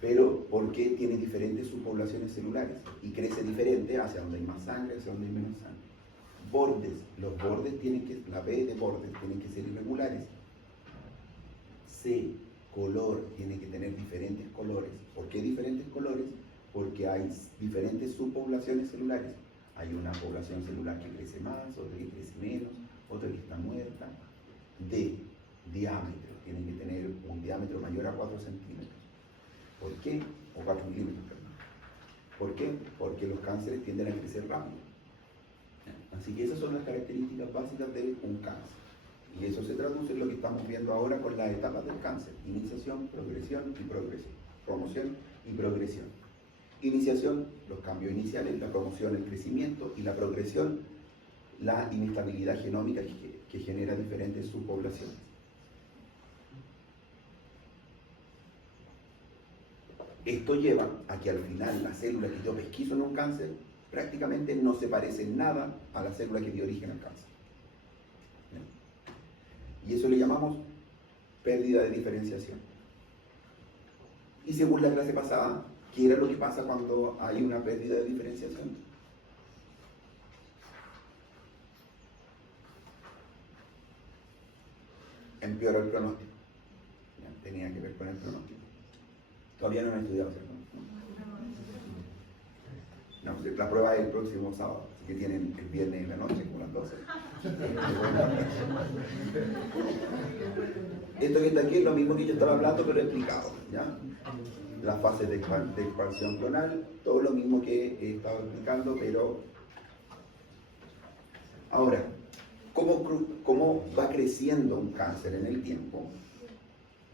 Pero, ¿por qué tiene diferentes subpoblaciones celulares? Y crece diferente hacia donde hay más sangre, hacia donde hay menos sangre. Bordes, los bordes tienen que, la B de bordes tienen que ser irregulares. C, color, tiene que tener diferentes colores. ¿Por qué diferentes colores? Porque hay diferentes subpoblaciones celulares. Hay una población celular que crece más, otra que crece menos, otra que está muerta. D, diámetro, tienen que tener un diámetro mayor a 4 centímetros. ¿Por qué? O 4 milímetros, perdón. ¿Por qué? Porque los cánceres tienden a crecer rápido. Así que esas son las características básicas de un cáncer. Y eso se traduce en lo que estamos viendo ahora con las etapas del cáncer: iniciación, progresión y progresión. Promoción y progresión. Iniciación, los cambios iniciales; la promoción, el crecimiento; y la progresión, la inestabilidad genómica que genera diferentes subpoblaciones. Esto lleva a que al final la célula que yo pesquiso en un cáncer prácticamente no se parece en nada a la célula que dio origen al cáncer. Y eso le llamamos pérdida de diferenciación. Y según la clase pasada, ¿qué era lo que pasa cuando hay una pérdida de diferenciación? Empeora el pronóstico. Ya, tenía que ver con el pronóstico. Todavía no han estudiado, ¿cierto? No, la prueba es el próximo sábado, así que tienen el viernes en la noche, como las 12. Esto que está aquí es lo mismo que yo estaba hablando, pero explicado, ¿ya? Las fases de expansión clonal, todo lo mismo que he estado explicando, pero ahora, ¿cómo va creciendo un cáncer en el tiempo?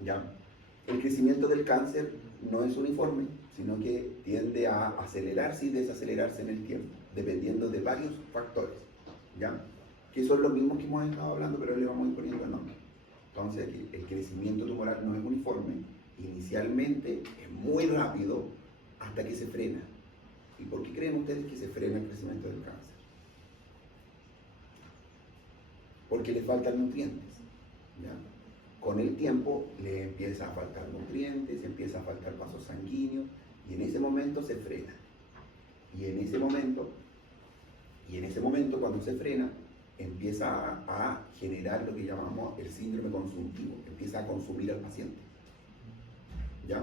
¿Ya? El crecimiento del cáncer no es uniforme, sino que tiende a acelerarse y desacelerarse en el tiempo, dependiendo de varios factores, ¿ya? Que son los mismos que hemos estado hablando, pero le vamos a ir poniendo el nombre. Entonces, el crecimiento tumoral no es uniforme, inicialmente es muy rápido hasta que se frena. ¿Y por qué creen ustedes que se frena el crecimiento del cáncer? Porque le faltan nutrientes, ¿ya? Con el tiempo le empieza a faltar nutrientes, empieza a faltar vasos sanguíneos, y en ese momento se frena. Y en ese momento cuando se frena, empieza a generar lo que llamamos el síndrome consultivo, empieza a consumir al paciente, ¿ya?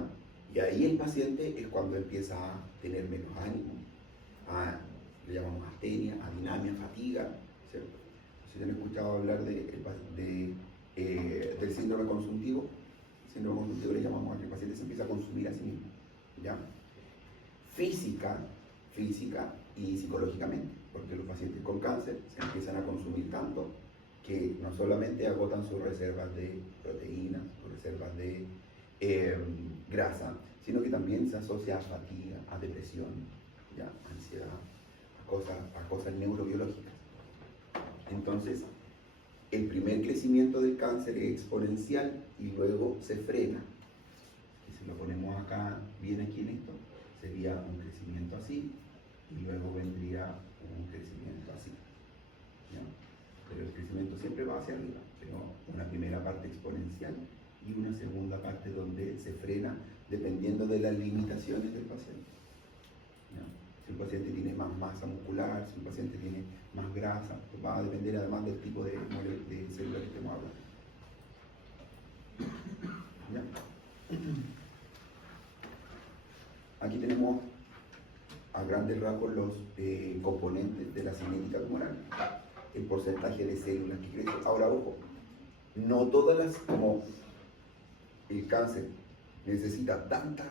Y ahí el paciente es cuando empieza a tener menos ánimo, le llamamos astenia, adinamia, fatiga, ¿cierto? Si han escuchado hablar del síndrome consultivo, le llamamos a que el paciente se empieza a consumir a sí mismo, ¿ya? Física y psicológicamente, porque los pacientes con cáncer se empiezan a consumir tanto que no solamente agotan sus reservas de proteínas, sus reservas de grasa, sino que también se asocia a fatiga, a depresión, ¿ya? Ansiedad, a cosas neurobiológicas. Entonces, el primer crecimiento del cáncer es exponencial y luego se frena. Y si lo ponemos acá, bien aquí en esto, sería un crecimiento así y luego vendría un crecimiento así, ¿ya? Pero el crecimiento siempre va hacia arriba, pero una primera parte exponencial y una segunda parte donde se frena dependiendo de las limitaciones del paciente, ¿ya? Si el paciente tiene más masa muscular, si el paciente tiene más grasa, pues va a depender además del tipo de célula que estemos hablando, ¿ya? Aquí tenemos a grandes rasgos los componentes de la cinética tumoral, el porcentaje de células que crecen. Ahora, ojo, no todas las, como el cáncer necesita tanta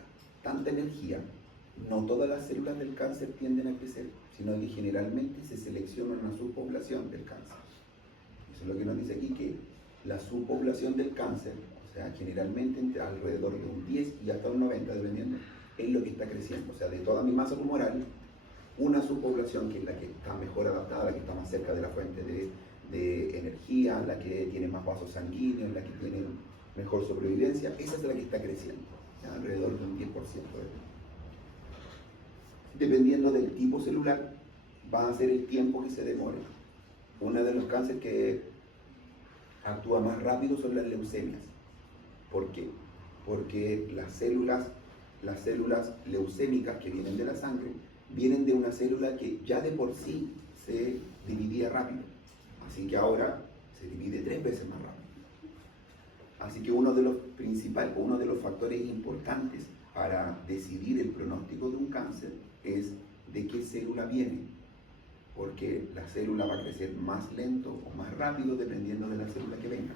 energía, no todas las células del cáncer tienden a crecer, sino que generalmente se selecciona una subpoblación del cáncer. Eso es lo que nos dice aquí, que la subpoblación del cáncer, o sea, generalmente entre alrededor de un 10 y hasta un 90, dependiendo, es lo que está creciendo. O sea, de toda mi masa tumoral, una subpoblación que es la que está mejor adaptada, la que está más cerca de la fuente de energía, la que tiene más vasos sanguíneos, la que tiene mejor sobrevivencia, esa es la que está creciendo, ¿ya? Alrededor de un 10% dependiendo del tipo celular, va a ser el tiempo que se demore. Uno de los cánceres que actúa más rápido son las leucemias. ¿Por qué? Porque las células leucémicas que vienen de la sangre vienen de una célula que ya de por sí se dividía rápido. Así que ahora se divide 3 veces más rápido. Así que uno de los factores importantes para decidir el pronóstico de un cáncer es de qué célula viene, porque la célula va a crecer más lento o más rápido dependiendo de la célula que venga.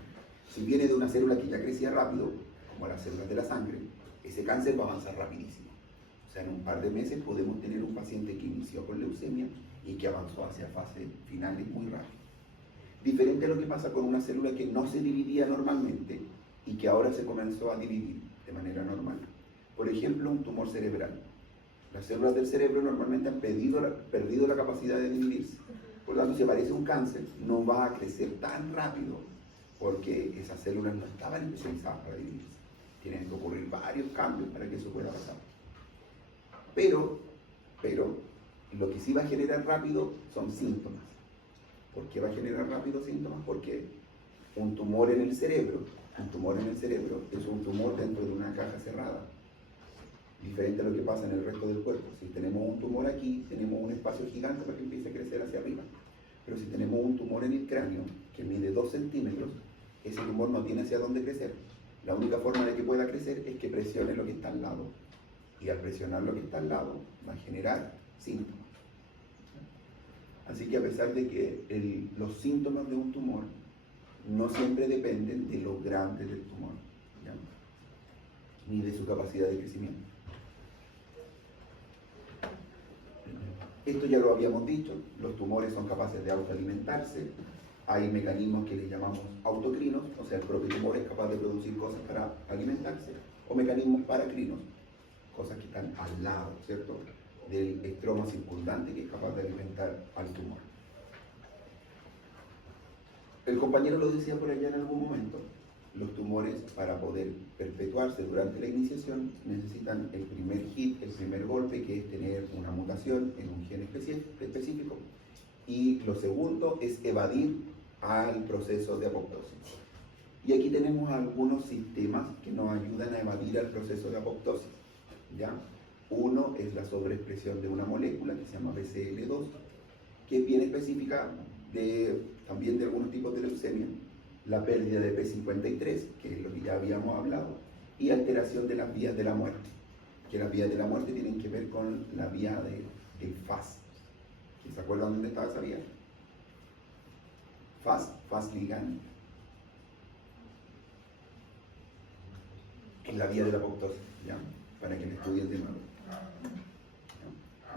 Si viene de una célula que ya crecía rápido, como las células de la sangre, ese cáncer va a avanzar rapidísimo. O sea, en un par de meses podemos tener un paciente que inició con leucemia y que avanzó hacia fases finales muy rápido. Diferente a lo que pasa con una célula que no se dividía normalmente y que ahora se comenzó a dividir de manera normal. Por ejemplo, un tumor cerebral. Las células del cerebro normalmente han perdido la capacidad de dividirse. Por lo tanto, si aparece un cáncer, no va a crecer tan rápido porque esas células no estaban especializadas para dividirse. Tienen que ocurrir varios cambios para que eso pueda pasar. Pero, lo que sí va a generar rápido son síntomas. ¿Por qué va a generar rápido síntomas? Porque un tumor en el cerebro es un tumor dentro de una caja cerrada. Diferente a lo que pasa en el resto del cuerpo. Si tenemos un tumor aquí, tenemos un espacio gigante para que empiece a crecer hacia arriba. Pero si tenemos un tumor en el cráneo que mide 2 centímetros, ese tumor no tiene hacia dónde crecer. La única forma de que pueda crecer es que presione lo que está al lado. Y al presionar lo que está al lado, va a generar síntomas. Así que a pesar de que los síntomas de un tumor no siempre dependen de lo grande del tumor, ¿ya? Ni de su capacidad de crecimiento. Esto ya lo habíamos dicho, los tumores son capaces de autoalimentarse, hay mecanismos que le llamamos autocrinos, o sea, el propio tumor es capaz de producir cosas para alimentarse, o mecanismos paracrinos, cosas que están al lado, ¿cierto?, del estroma circundante que es capaz de alimentar al tumor. El compañero lo decía por allá en algún momento, los tumores para poder perpetuarse durante la iniciación necesitan el primer hit, el primer golpe, que es tener una mutación en un gen específico, y lo segundo es evadir al proceso de apoptosis. Y aquí tenemos algunos sistemas que nos ayudan a evadir al proceso de apoptosis, ¿ya? Uno es la sobreexpresión de una molécula que se llama BCL2, que es bien específica también de algunos tipos de leucemia, la pérdida de P53, que es lo que ya habíamos hablado, y alteración de las vías de la muerte, que las vías de la muerte tienen que ver con la vía del FAS. ¿Se acuerdan dónde estaba esa vía? FAS ligand. En la vía de la apoptosis, ¿ya? Para que me estudien de nuevo.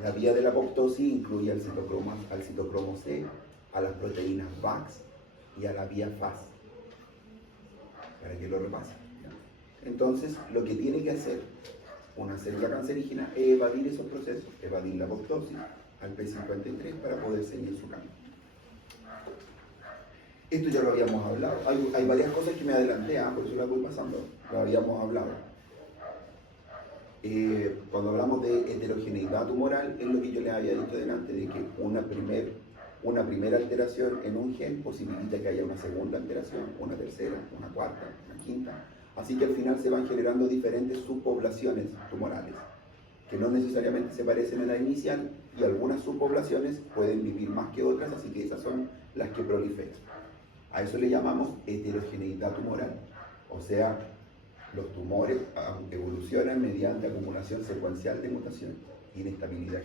La vía de la apoptosis incluye al citocromo C, a las proteínas VAX y a la vía FAS, para que lo repasen, ¿ya? Entonces, lo que tiene que hacer una célula cancerígena es evadir esos procesos, evadir la apoptosis al P53 para poder seguir su camino. Esto ya lo habíamos hablado. Hay varias cosas que me adelanté, por eso las voy pasando. Lo habíamos hablado. Cuando hablamos de heterogeneidad tumoral, es lo que yo les había dicho delante, de que una primera alteración en un gen posibilita que haya una segunda alteración, una tercera, una cuarta, una quinta. Así que al final se van generando diferentes subpoblaciones tumorales, que no necesariamente se parecen en la inicial, y algunas subpoblaciones pueden vivir más que otras, así que esas son las que proliferan. A eso le llamamos heterogeneidad tumoral, o sea, los tumores evolucionan mediante acumulación secuencial de mutaciones, inestabilidad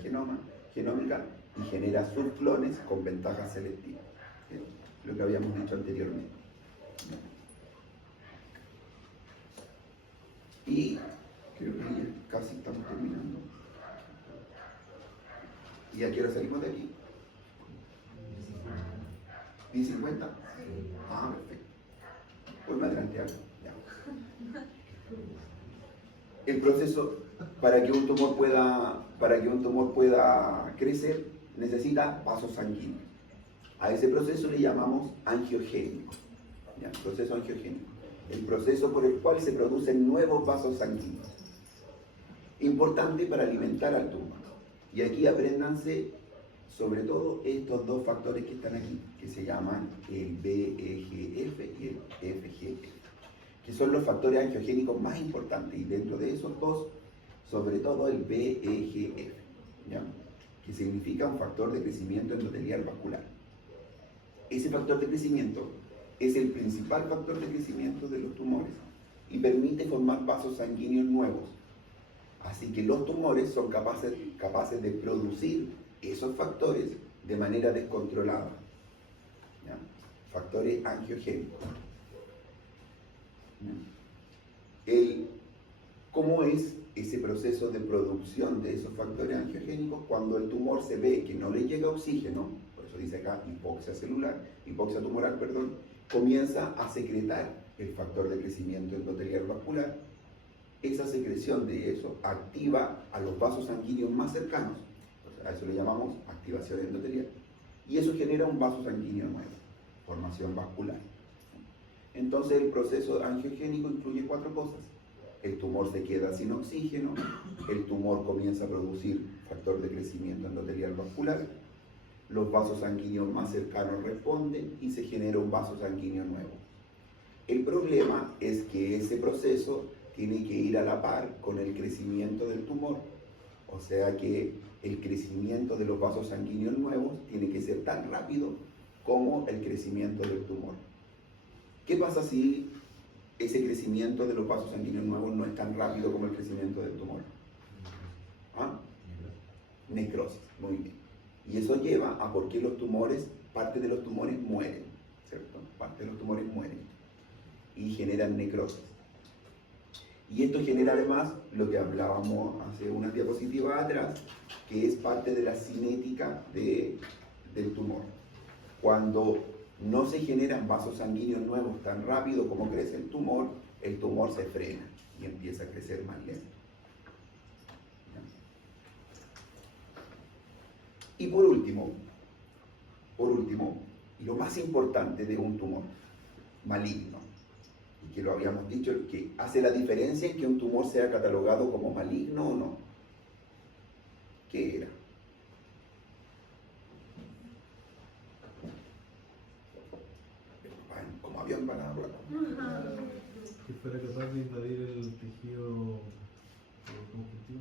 genómica, y genera subclones con ventajas selectivas. Lo que habíamos dicho anteriormente. Y creo que ya casi estamos terminando. ¿Y a qué hora salimos de aquí? 10:50. Ah, perfecto. Pues me adelanté algo. Ya. El proceso para que un tumor pueda crecer necesita vasos sanguíneos. A ese proceso le llamamos angiogénico. ¿Ya? Proceso angiogénico. El proceso por el cual se producen nuevos vasos sanguíneos. Importante para alimentar al tumor. Y aquí apréndanse sobre todo estos dos factores que están aquí, que se llaman el BEGF y el FGF, que son los factores angiogénicos más importantes, y dentro de esos dos, sobre todo el BEGF, ¿ya? Que significa un factor de crecimiento endotelial vascular. Ese factor de crecimiento es el principal factor de crecimiento de los tumores y permite formar vasos sanguíneos nuevos. Así que los tumores son capaces de producir esos factores de manera descontrolada, ¿ya? Factores angiogénicos. ¿Cómo es ese proceso de producción de esos factores angiogénicos? Cuando el tumor se ve que no le llega oxígeno, por eso dice acá hipoxia tumoral, comienza a secretar el factor de crecimiento endotelial vascular. Esa secreción de eso activa a los vasos sanguíneos más cercanos, a eso le llamamos activación endotelial, y eso genera un vaso sanguíneo nuevo, formación vascular. Entonces el proceso angiogénico incluye 4 cosas. el tumor se queda sin oxígeno, el tumor comienza a producir factor de crecimiento endotelial vascular, los vasos sanguíneos más cercanos responden y se genera un vaso sanguíneo nuevo. El problema es que ese proceso tiene que ir a la par con el crecimiento del tumor, o sea que el crecimiento de los vasos sanguíneos nuevos tiene que ser tan rápido como el crecimiento del tumor. ¿Qué pasa si ese crecimiento de los vasos sanguíneos nuevos no es tan rápido como el crecimiento del tumor? ¿Ah? Necrosis, muy bien. Y eso lleva a por qué los tumores, parte de los tumores mueren, ¿cierto? Parte de los tumores mueren y generan necrosis. Y esto genera además lo que hablábamos hace unas diapositivas atrás, que es parte de la cinética del tumor. Cuando no se generan vasos sanguíneos nuevos tan rápido como crece el tumor se frena y empieza a crecer más lento. Y por último, lo más importante de un tumor maligno, y que lo habíamos dicho, que hace la diferencia en que un tumor sea catalogado como maligno o no. ¿Qué era? Como avión para la rueda. Que fuera capaz de invadir el tejido conjuntivo.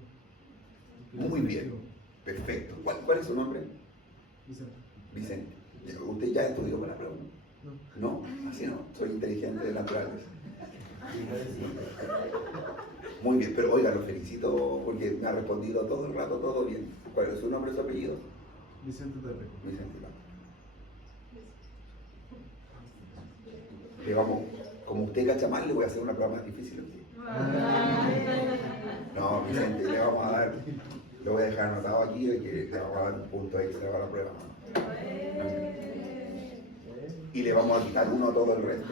Muy bien, perfecto. ¿Cuál es su nombre? Vicente. Vicente. ¿Usted ya estudió para la prueba? No, así no, soy inteligente de naturaleza. Muy bien, pero oiga, lo felicito porque me ha respondido todo el rato, todo bien. ¿Cuál es su nombre y su apellido? Vicente Terrejo. Vicente Lago. Le vamos, como usted cacha mal, le voy a hacer una prueba más difícil. No, Vicente, le vamos a dar, lo voy a dejar anotado aquí y que le vamos a dar un punto extra para la prueba. Y le vamos a quitar uno a todo el resto.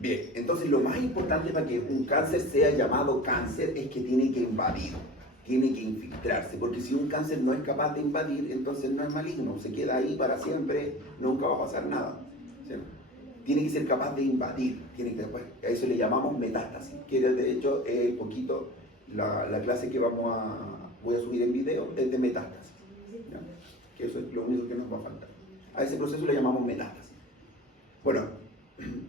Bien, entonces lo más importante para que un cáncer sea llamado cáncer es que tiene que invadir, tiene que infiltrarse, porque si un cáncer no es capaz de invadir, entonces no es maligno, se queda ahí para siempre, nunca va a pasar nada. ¿Sí? Tiene que ser capaz de invadir, a eso le llamamos metástasis, que de hecho poquito la clase que voy a subir en video es de metástasis. ¿Ya? Que eso es lo único que nos va a faltar. A ese proceso le llamamos metástasis. Bueno,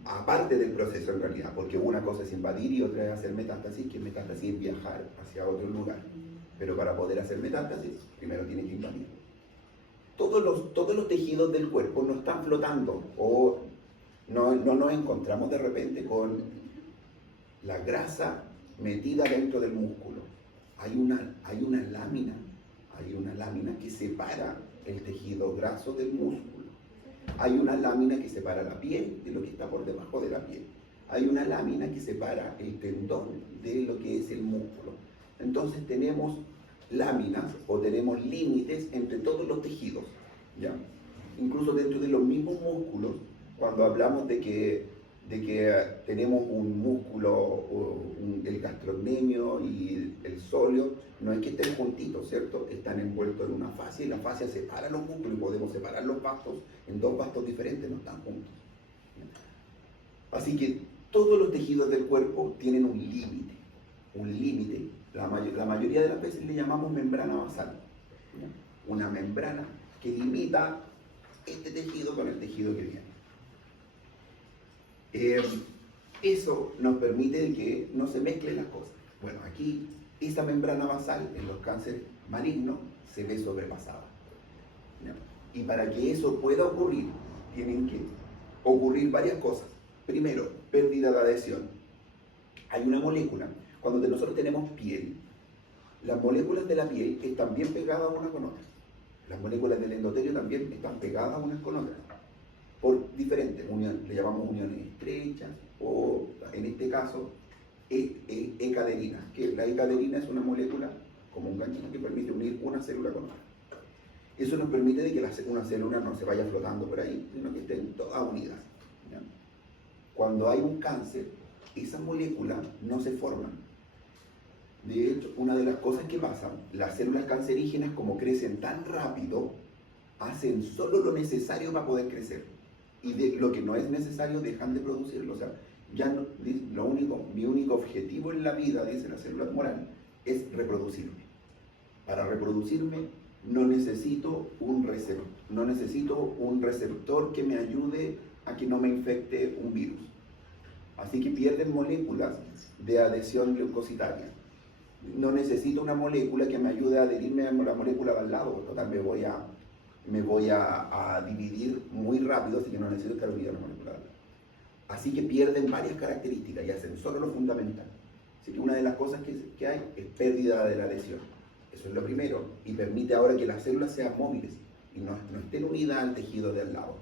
aparte del proceso en realidad, porque una cosa es invadir y otra es hacer metástasis, que metástasis es viajar hacia otro lugar. Pero para poder hacer metástasis, primero tiene que invadir. Todos los tejidos del cuerpo no están flotando o no nos encontramos de repente con la grasa metida dentro del músculo. Hay una lámina que separa el tejido graso del músculo. Hay una lámina que separa la piel de lo que está por debajo de la piel. Hay una lámina que separa el tendón de lo que es el músculo. Entonces tenemos láminas o tenemos límites entre todos los tejidos, ¿ya? Incluso dentro de los mismos músculos, cuando hablamos de que tenemos un músculo, el gastrocnemio y el sóleo, no es que estén juntitos, ¿cierto? Están envueltos en una fascia y la fascia separa los músculos y podemos separar los vastos en dos vastos diferentes, no están juntos. Así que todos los tejidos del cuerpo tienen un límite. La mayoría de las veces le llamamos membrana basal. ¿Ya? Una membrana que limita este tejido con el tejido que viene. Eso nos permite que no se mezclen las cosas. Bueno, aquí esa membrana basal en los cánceres malignos se ve sobrepasada. ¿Ya? Y para que eso pueda ocurrir, tienen que ocurrir varias cosas. Primero, pérdida de adhesión. Hay una molécula, cuando nosotros tenemos piel, las moléculas de la piel están bien pegadas unas con otras. Las moléculas del endotelio también están pegadas unas con otras. Por diferentes uniones, le llamamos uniones estrechas, o en este caso, E-caderina, que la E-caderina es una molécula como un ganchito que permite unir una célula con otra. Eso nos permite de que una célula no se vaya flotando por ahí, sino que estén todas unidas. ¿Ya? Cuando hay un cáncer, esas moléculas no se forman. De hecho, una de las cosas que pasa, las células cancerígenas, como crecen tan rápido, hacen solo lo necesario para poder crecer. y de lo que no es necesario dejan de producirlo. O sea, ya no, mi único objetivo en la vida, dice la célula tumoral, es reproducirme. Para reproducirme no necesito un receptor que me ayude a que no me infecte un virus. Así que pierden moléculas de adhesión leucocitaria. No necesito una molécula que me ayude a adherirme a la molécula de al lado. Total, me voy a dividir muy rápido, así que no necesito estar unida a la molécula de al lado. Así que pierden varias características y hacen solo lo fundamental. Así que una de las cosas que hay es pérdida de la adhesión. Eso es lo primero, y permite ahora que las células sean móviles y no estén unidas al tejido de al lado.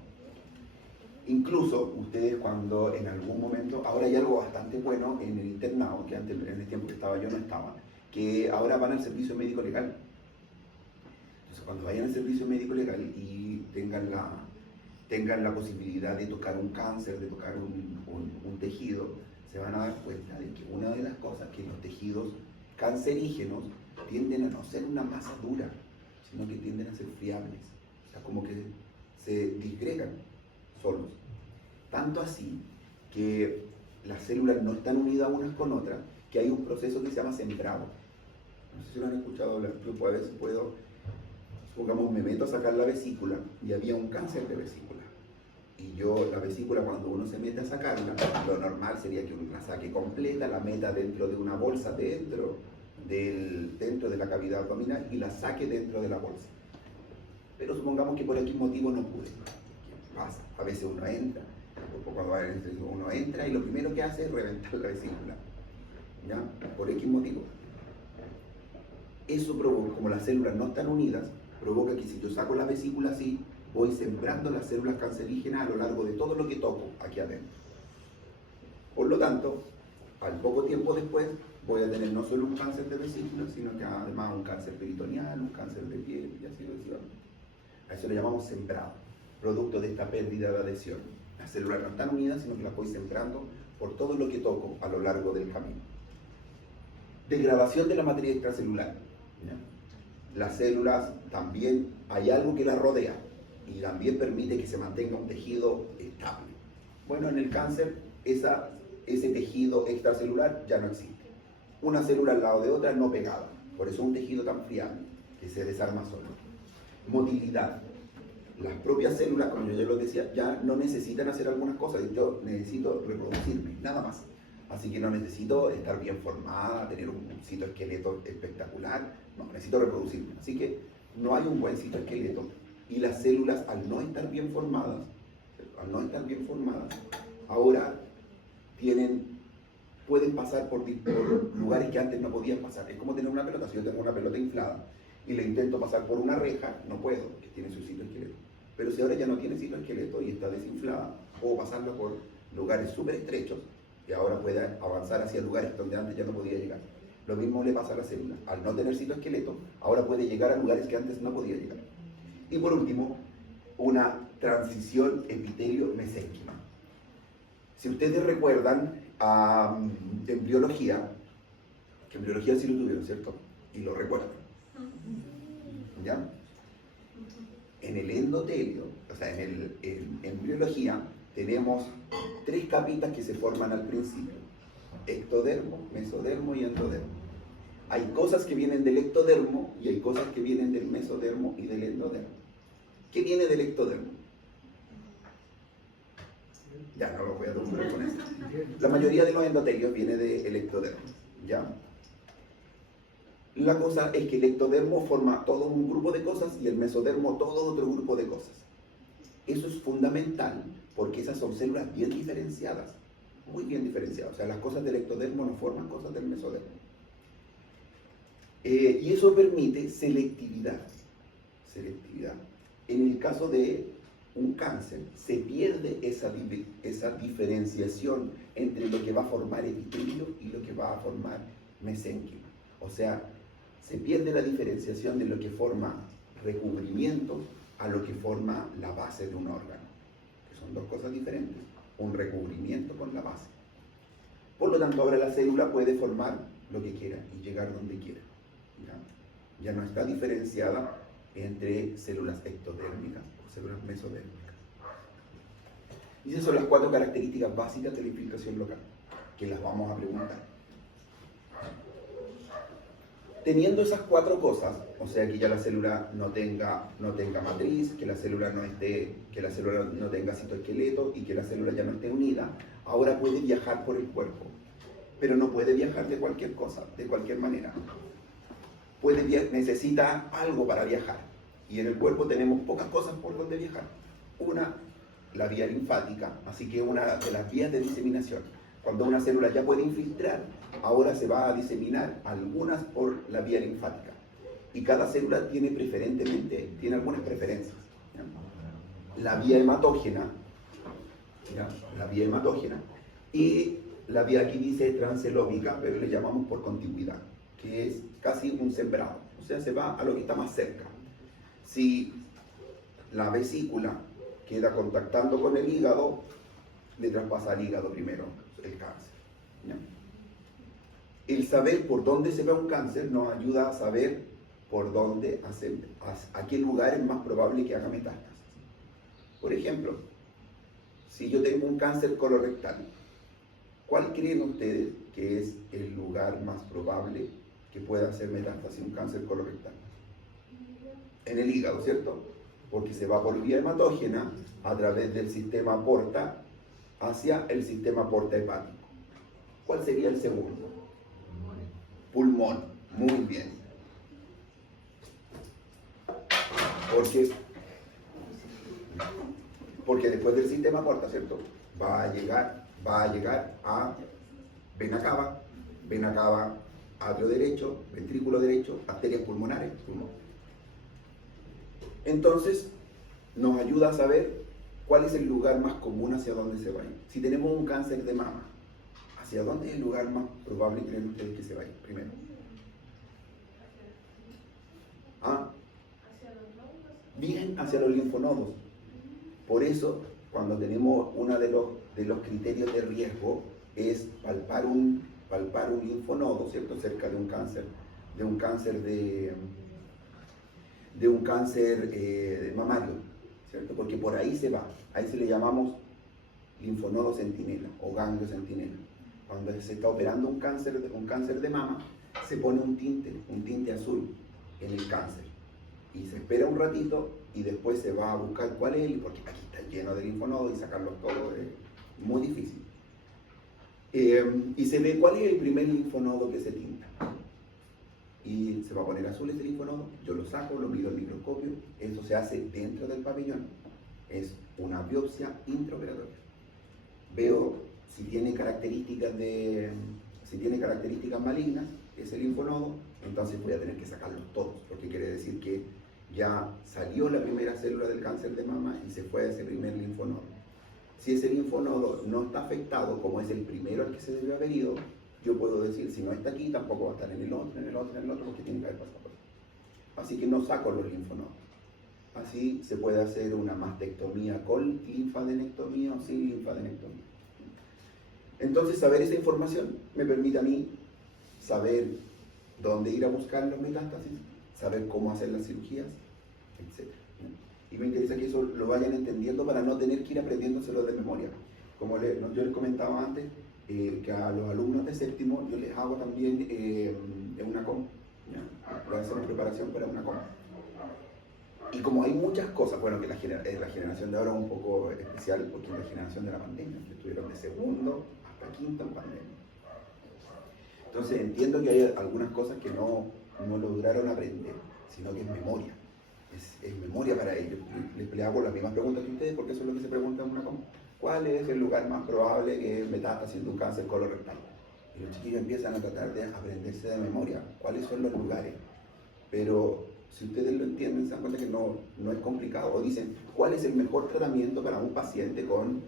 Incluso ustedes cuando en algún momento, ahora hay algo bastante bueno en el internado, que antes en el tiempo que estaba yo no estaba, que ahora van al servicio médico legal. Entonces cuando vayan al servicio médico legal y tengan la posibilidad de tocar un cáncer, de tocar un tejido, se van a dar cuenta de que una de las cosas que los tejidos cancerígenos tienden a no ser una masa dura, sino que tienden a ser friables, o sea, como que se disgregan solos. Tanto así que las células no están unidas unas con otras, que hay un proceso que se llama sembrado. No sé si lo han escuchado hablar, yo a veces supongamos me meto a sacar la vesícula y había un cáncer de vesícula. Y la vesícula cuando uno se mete a sacarla, lo normal sería que uno la saque completa, la meta dentro de una bolsa dentro de la cavidad abdominal y la saque dentro de la bolsa. Pero supongamos que por X motivo no pude. ¿Qué pasa? A veces uno entra, uno entra y lo primero que hace es reventar la vesícula, ¿ya? Por X motivo. Eso provoca, como las células no están unidas, provoca que si yo saco la vesícula así, voy sembrando las células cancerígenas a lo largo de todo lo que toco aquí adentro. Por lo tanto, al poco tiempo después, voy a tener no solo un cáncer de vesícula, sino que además un cáncer peritoneal, un cáncer de piel, y así sucesivamente. A eso le llamamos sembrado, producto de esta pérdida de adhesión. Las células no están unidas, sino que las voy sembrando por todo lo que toco a lo largo del camino. Degradación de la materia extracelular. ¿Ya? Las células también hay algo que las rodea y también permite que se mantenga un tejido estable. Bueno, en el cáncer ese tejido extracelular ya no existe. Una célula al lado de otra no pegada, por eso es un tejido tan friable que se desarma solo. Motilidad. Las propias células, como yo ya lo decía, ya no necesitan hacer algunas cosas. Yo necesito reproducirme, nada más. Así que no necesito estar bien formada, tener un citoesqueleto espectacular. No, necesito reproducirme. Así que no hay un buen citoesqueleto. Y las células, al no estar bien formadas, ahora pueden pasar por lugares que antes no podían pasar. Es como tener una pelota. Si yo tengo una pelota inflada y le intento pasar por una reja, no puedo, porque tiene su citoesqueleto. Pero si ahora ya no tiene citoesqueleto y está desinflada, puedo pasarla por lugares súper estrechos y ahora puede avanzar hacia lugares donde antes ya no podía llegar. Lo mismo le pasa a la célula. Al no tener citoesqueleto, ahora puede llegar a lugares que antes no podía llegar. Y por último, una transición epitelio-mesénquima. Si ustedes recuerdan en biología, que en biología sí lo tuvieron, ¿cierto? Y lo recuerdan. ¿Ya? En el endotelio, o sea, en biología, tenemos 3 capitas que se forman al principio: ectodermo, mesodermo y endodermo. Hay cosas que vienen del ectodermo y hay cosas que vienen del mesodermo y del endodermo. ¿Qué viene del ectodermo? Ya no lo voy a torturar con esto. La mayoría de los endotelios viene del ectodermo, ¿ya? La cosa es que el ectodermo forma todo un grupo de cosas y el mesodermo todo otro grupo de cosas. Eso es fundamental porque esas son células bien diferenciadas, muy bien diferenciadas. O sea, las cosas del ectodermo no forman cosas del mesodermo. Y eso permite selectividad. En el caso de un cáncer, se pierde esa diferenciación entre lo que va a formar epitelio y lo que va a formar mesénquima. O sea, se pierde la diferenciación de lo que forma recubrimiento a lo que forma la base de un órgano, que son dos cosas diferentes, un recubrimiento con la base. Por lo tanto, ahora la célula puede formar lo que quiera y llegar donde quiera. Ya no está diferenciada entre células ectodérmicas o células mesodérmicas. Y esas son las 4 características básicas de la infiltración local, que las vamos a preguntar. Teniendo esas 4 cosas, o sea que ya la célula no tenga matriz, que la célula no tenga citoesqueleto y que la célula ya no esté unida, ahora puede viajar por el cuerpo, pero no puede viajar de cualquier cosa, de cualquier manera. Necesita algo para viajar, y en el cuerpo tenemos pocas cosas por donde viajar. Una, la vía linfática, así que una de las vías de diseminación. Cuando una célula ya puede infiltrar, ahora se va a diseminar algunas por la vía linfática. Y cada célula tiene algunas preferencias. ¿Ya? La vía hematógena, ¿ya? La vía hematógena, y la vía aquí dice transcelómica, pero le llamamos por contigüidad, que es casi un sembrado, o sea, se va a lo que está más cerca. Si la vesícula queda contactando con el hígado, le traspasa al hígado primero el cáncer. ¿Ya? El saber por dónde se ve un cáncer nos ayuda a saber a qué lugar es más probable que haga metástasis. Por ejemplo, si yo tengo un cáncer colorectal, ¿cuál creen ustedes que es el lugar más probable que pueda hacer metástasis un cáncer colorectal? En el hígado, ¿cierto? Porque se va por vía hematógena a través del sistema porta hacia el sistema porta hepático. ¿Cuál sería el segundo? Pulmón. Muy bien. Porque después del sistema porta, ¿cierto? Va a llegar a vena cava, atrio derecho, ventrículo derecho, arterias pulmonares, pulmón. Entonces, nos ayuda a saber cuál es el lugar más común hacia dónde se va a ir. Si tenemos un cáncer de mama, ¿hacia dónde es el lugar más probable que creen ustedes que se va a ir primero? ¿Ah? Bien, hacia los linfonodos. Por eso, cuando tenemos uno de los criterios de riesgo es palpar un linfonodo, ¿cierto? Cerca de un cáncer mamario, ¿cierto? Porque por ahí se va, ahí se le llamamos linfonodo centinela o ganglio centinela. Cuando se está operando un cáncer de mama, se pone un tinte azul en el cáncer y se espera un ratito y después se va a buscar cuál es, porque aquí está lleno de linfonodos y sacarlos todos es muy difícil. Y se ve cuál es el primer linfonodo que se tinta. Y se va a poner azul ese linfonodo, yo lo saco, lo miro al microscopio, eso se hace dentro del pabellón, es una biopsia intraoperatoria. Veo si tiene características malignas, ese linfonodo, entonces voy a tener que sacarlos todos, porque quiere decir que ya salió la primera célula del cáncer de mama y se fue a ese primer linfonodo. Si ese linfonodo no está afectado, como es el primero al que se debió haber ido, yo puedo decir, si no está aquí, tampoco va a estar en el otro, porque tiene que haber pasado por ahí. Así que no saco los linfonodos. Así se puede hacer una mastectomía con linfadenectomía o sin linfadenectomía. Entonces, saber esa información me permite a mí saber dónde ir a buscar las metástasis, saber cómo hacer las cirugías, etc. Y me interesa que eso lo vayan entendiendo para no tener que ir aprendiéndoselo de memoria. Como yo les comentaba antes, que a los alumnos de séptimo yo les hago también una com, le hacemos preparación para una com. Y como hay muchas cosas, bueno, que la generación de ahora es un poco especial porque es la generación de la pandemia, que estuvieron de segundo hasta quinto en pandemia. Entonces entiendo que hay algunas cosas que no lograron aprender, sino que es memoria. Es memoria para ellos. Les hago las mismas preguntas que ustedes, porque eso es lo que se pregunta en una com. ¿Cuál es el lugar más probable que metástasis de un cáncer colorectal? Y los chiquillos empiezan a tratar de aprenderse de memoria cuáles son los lugares. Pero si ustedes lo entienden, se dan cuenta que no es complicado. O dicen, ¿cuál es el mejor tratamiento para un paciente con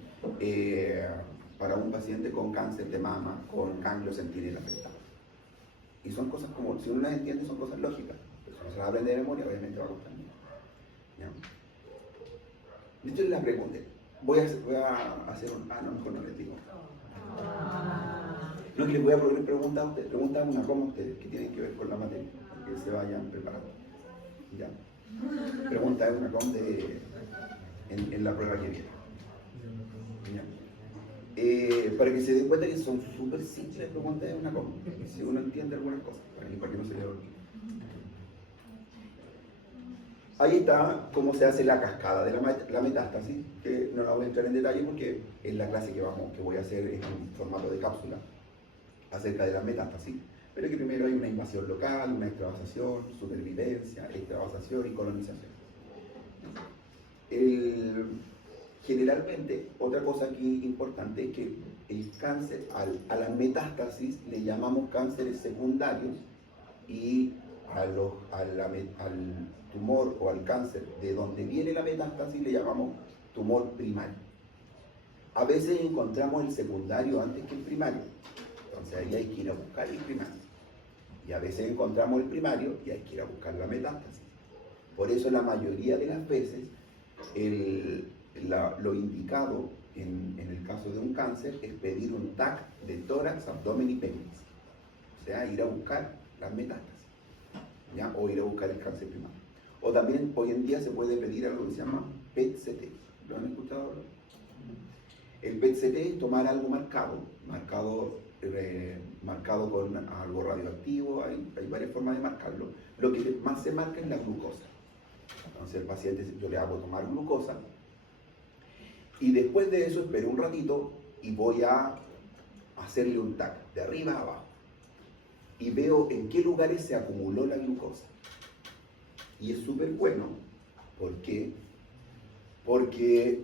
cáncer de mama, con ganglio centinela afectado? Y son cosas como, si uno las entiende, son cosas lógicas. Pero si no se las aprende de memoria, obviamente va a costar mucho. Yo les la pregunté. Voy a hacer un... Ah, no, mejor no les digo. No, que les voy a preguntar a ustedes. Preguntan una como ustedes, que tienen que ver con la materia, para que se vayan preparando. ¿Ya? Pregunta una com en la prueba que viene. para que se den cuenta que son súper simples preguntas de una cosa, si uno entiende algunas cosas, para que no se le olvide. Ahí está cómo se hace la cascada de la metástasis, que no la voy a entrar en detalle porque en la clase que voy a hacer es en formato de cápsula acerca de la metástasis, pero que primero hay una invasión local, una extravasación, supervivencia, extravasación y colonización. Generalmente, otra cosa aquí importante es que el cáncer, a la metástasis le llamamos cánceres secundarios y al tumor o al cáncer de donde viene la metástasis le llamamos tumor primario. A veces encontramos el secundario antes que el primario, entonces ahí hay que ir a buscar el primario. Y a veces encontramos el primario y hay que ir a buscar la metástasis. Por eso la mayoría de las veces lo indicado en el caso de un cáncer es pedir un TAC de tórax, abdomen y pelvis. O sea, ir a buscar las metástasis, ¿ya? O ir a buscar el cáncer primario. O también hoy en día se puede pedir algo que se llama PET-CT. ¿Lo han escuchado? El PET-CT es tomar algo marcado con algo radioactivo, hay varias formas de marcarlo. Lo que más se marca es la glucosa. Entonces el paciente, yo le hago tomar glucosa y después de eso espero un ratito y voy a hacerle un TAC de arriba a abajo y veo en qué lugares se acumuló la glucosa. Y es súper bueno, ¿por qué? Porque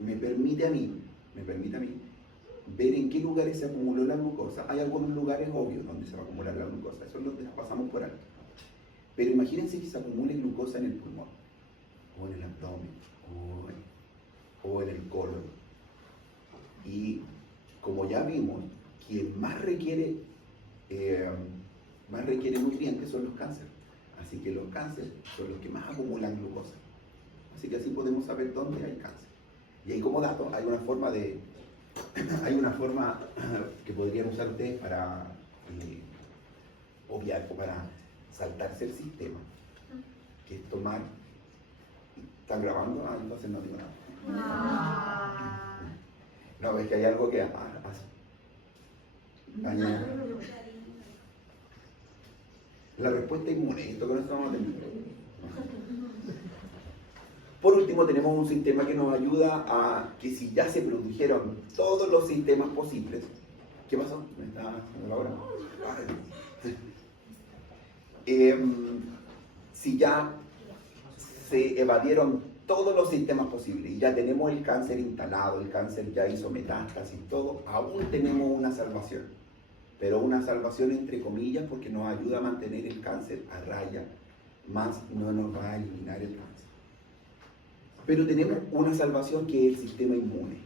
me permite a mí ver en qué lugares se acumuló la glucosa. Hay algunos lugares obvios donde se va a acumular la glucosa, eso lo pasamos por alto. Pero imagínense que se acumule glucosa en el pulmón, o en el abdomen, o en el colon. Y como ya vimos, quien más requiere nutrientes son los cánceres. Así que los cánceres son los que más acumulan glucosa. Así que así podemos saber dónde hay cáncer. Y ahí como dato, hay una forma que podrían usar ustedes para obviar o para saltarse el sistema, que es tomar. ¿Están grabando? Entonces no digo nada. No, es que hay algo que daña la respuesta inmune, esto que no estamos atendiendo. Por último, tenemos un sistema que nos ayuda a que si ya se produjeron todos los sistemas posibles. ¿Qué pasó? ¿Me está haciendo la hora? Si ya se evadieron todos los sistemas posibles y ya tenemos el cáncer instalado, el cáncer ya hizo metástasis, todo, aún tenemos una salvación. Pero una salvación entre comillas porque nos ayuda a mantener el cáncer a raya, más no nos va a eliminar el cáncer. Pero tenemos una salvación que es el sistema inmune.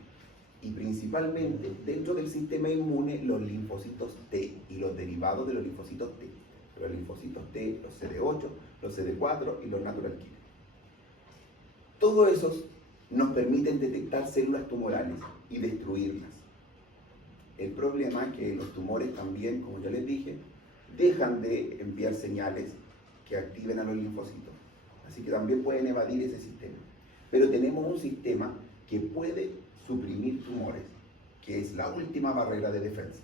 Y principalmente dentro del sistema inmune los linfocitos T y los derivados de los linfocitos T. Los linfocitos T, los CD8, los CD4 y los natural killer. Todos esos nos permiten detectar células tumorales y destruirlas. El problema es que los tumores también, como ya les dije, dejan de enviar señales que activen a los linfocitos. Así que también pueden evadir ese sistema. Pero tenemos un sistema que puede suprimir tumores, que es la última barrera de defensa.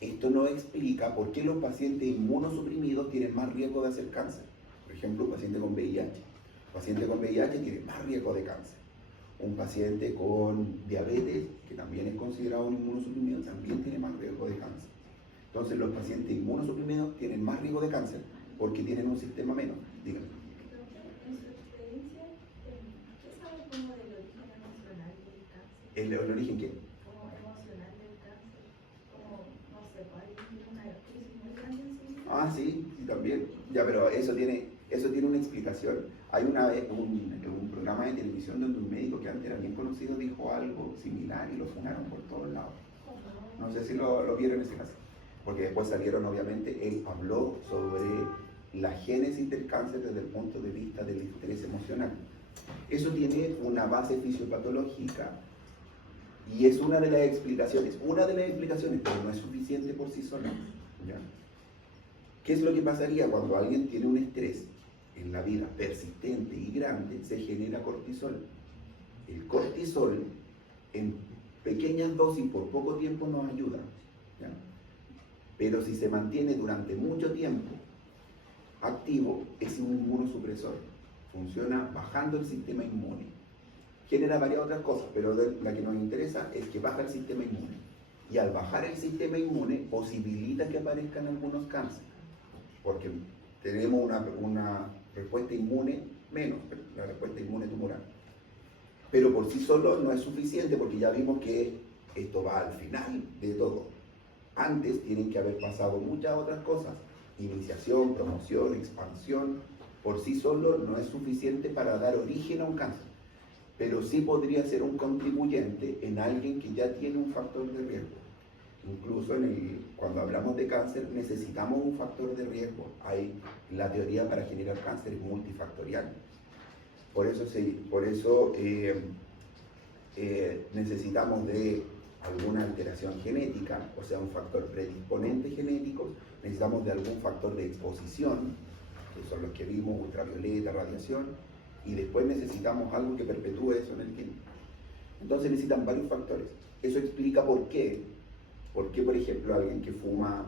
Esto nos explica por qué los pacientes inmunosuprimidos tienen más riesgo de hacer cáncer. Por ejemplo, un paciente con VIH. Un paciente con VIH tiene más riesgo de cáncer. Un paciente con diabetes, que también es considerado un inmunosuprimido, también tiene más riesgo de cáncer. Entonces, los pacientes inmunosuprimidos tienen más riesgo de cáncer porque tienen un sistema menos. Díganme. En su experiencia, ¿qué sabe como del origen emocional del cáncer? ¿El origen qué? Como emocional del cáncer. Como, no sé, hay una crisis muy grande en su vida. Ah, sí, también. Ya, pero eso tiene una explicación. Hay un programa de televisión donde un médico que antes era bien conocido dijo algo similar y lo funaron por todos lados. No sé si lo vieron en ese caso. Porque después salieron, obviamente, él habló sobre la génesis del cáncer desde el punto de vista del estrés emocional. Eso tiene una base fisiopatológica y es una de las explicaciones, pero no es suficiente por sí sola. ¿Ya? ¿Qué es lo que pasaría cuando alguien tiene un estrés en la vida persistente y grande? Se genera cortisol. El cortisol en pequeñas dosis por poco tiempo nos ayuda, ¿ya? Pero si se mantiene durante mucho tiempo activo, es un inmunosupresor. Funciona bajando el sistema inmune. Genera varias otras cosas, pero la que nos interesa es que baja el sistema inmune. Y al bajar el sistema inmune, posibilita que aparezcan algunos cánceres. Porque tenemos una respuesta inmune menos, la respuesta inmune tumoral. Pero por sí solo no es suficiente, porque ya vimos que esto va al final de todo. Antes tienen que haber pasado muchas otras cosas. Iniciación, promoción, expansión. Por sí solo no es suficiente para dar origen a un cáncer. Pero sí podría ser un contribuyente en alguien que ya tiene un factor de riesgo. Incluso cuando hablamos de cáncer necesitamos un factor de riesgo. La teoría para generar cáncer es multifactorial. Por eso necesitamos de alguna alteración genética, o sea, un factor predisponente genético, necesitamos de algún factor de exposición, que son los que vimos, ultravioleta, radiación, y después necesitamos algo que perpetúe eso en el tiempo. Entonces necesitan varios factores. Eso explica por qué, por ejemplo, alguien que fuma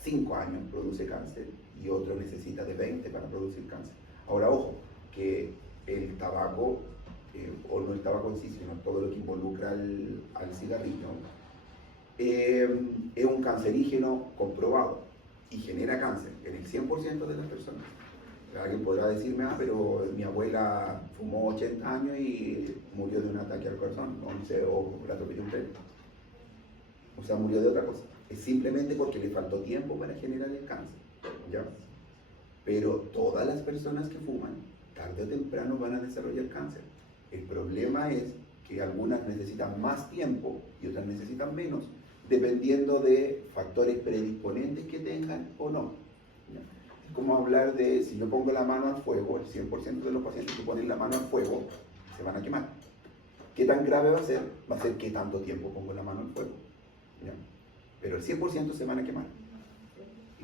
5 años produce cáncer y otro necesita de 20 para producir cáncer. Ahora, ojo, que el tabaco, o no el tabaco en sí, sino todo lo que involucra al cigarrillo, es un cancerígeno comprobado y genera cáncer en el 100% de las personas. Alguien podrá decirme, pero mi abuela fumó 80 años y murió de un ataque al corazón, o la atropelló un tren. O sea, murió de otra cosa. Es simplemente porque le faltó tiempo para generar el cáncer, ¿ya? Pero todas las personas que fuman, tarde o temprano van a desarrollar cáncer. El problema es que algunas necesitan más tiempo y otras necesitan menos, dependiendo de factores predisponentes que tengan o no, ¿ya? Es como hablar de, si yo pongo la mano al fuego, el 100% de los pacientes que ponen la mano al fuego se van a quemar. ¿Qué tan grave va a ser? Va a ser qué tanto tiempo pongo la mano al fuego, ¿ya? Pero el 100% se van a quemar.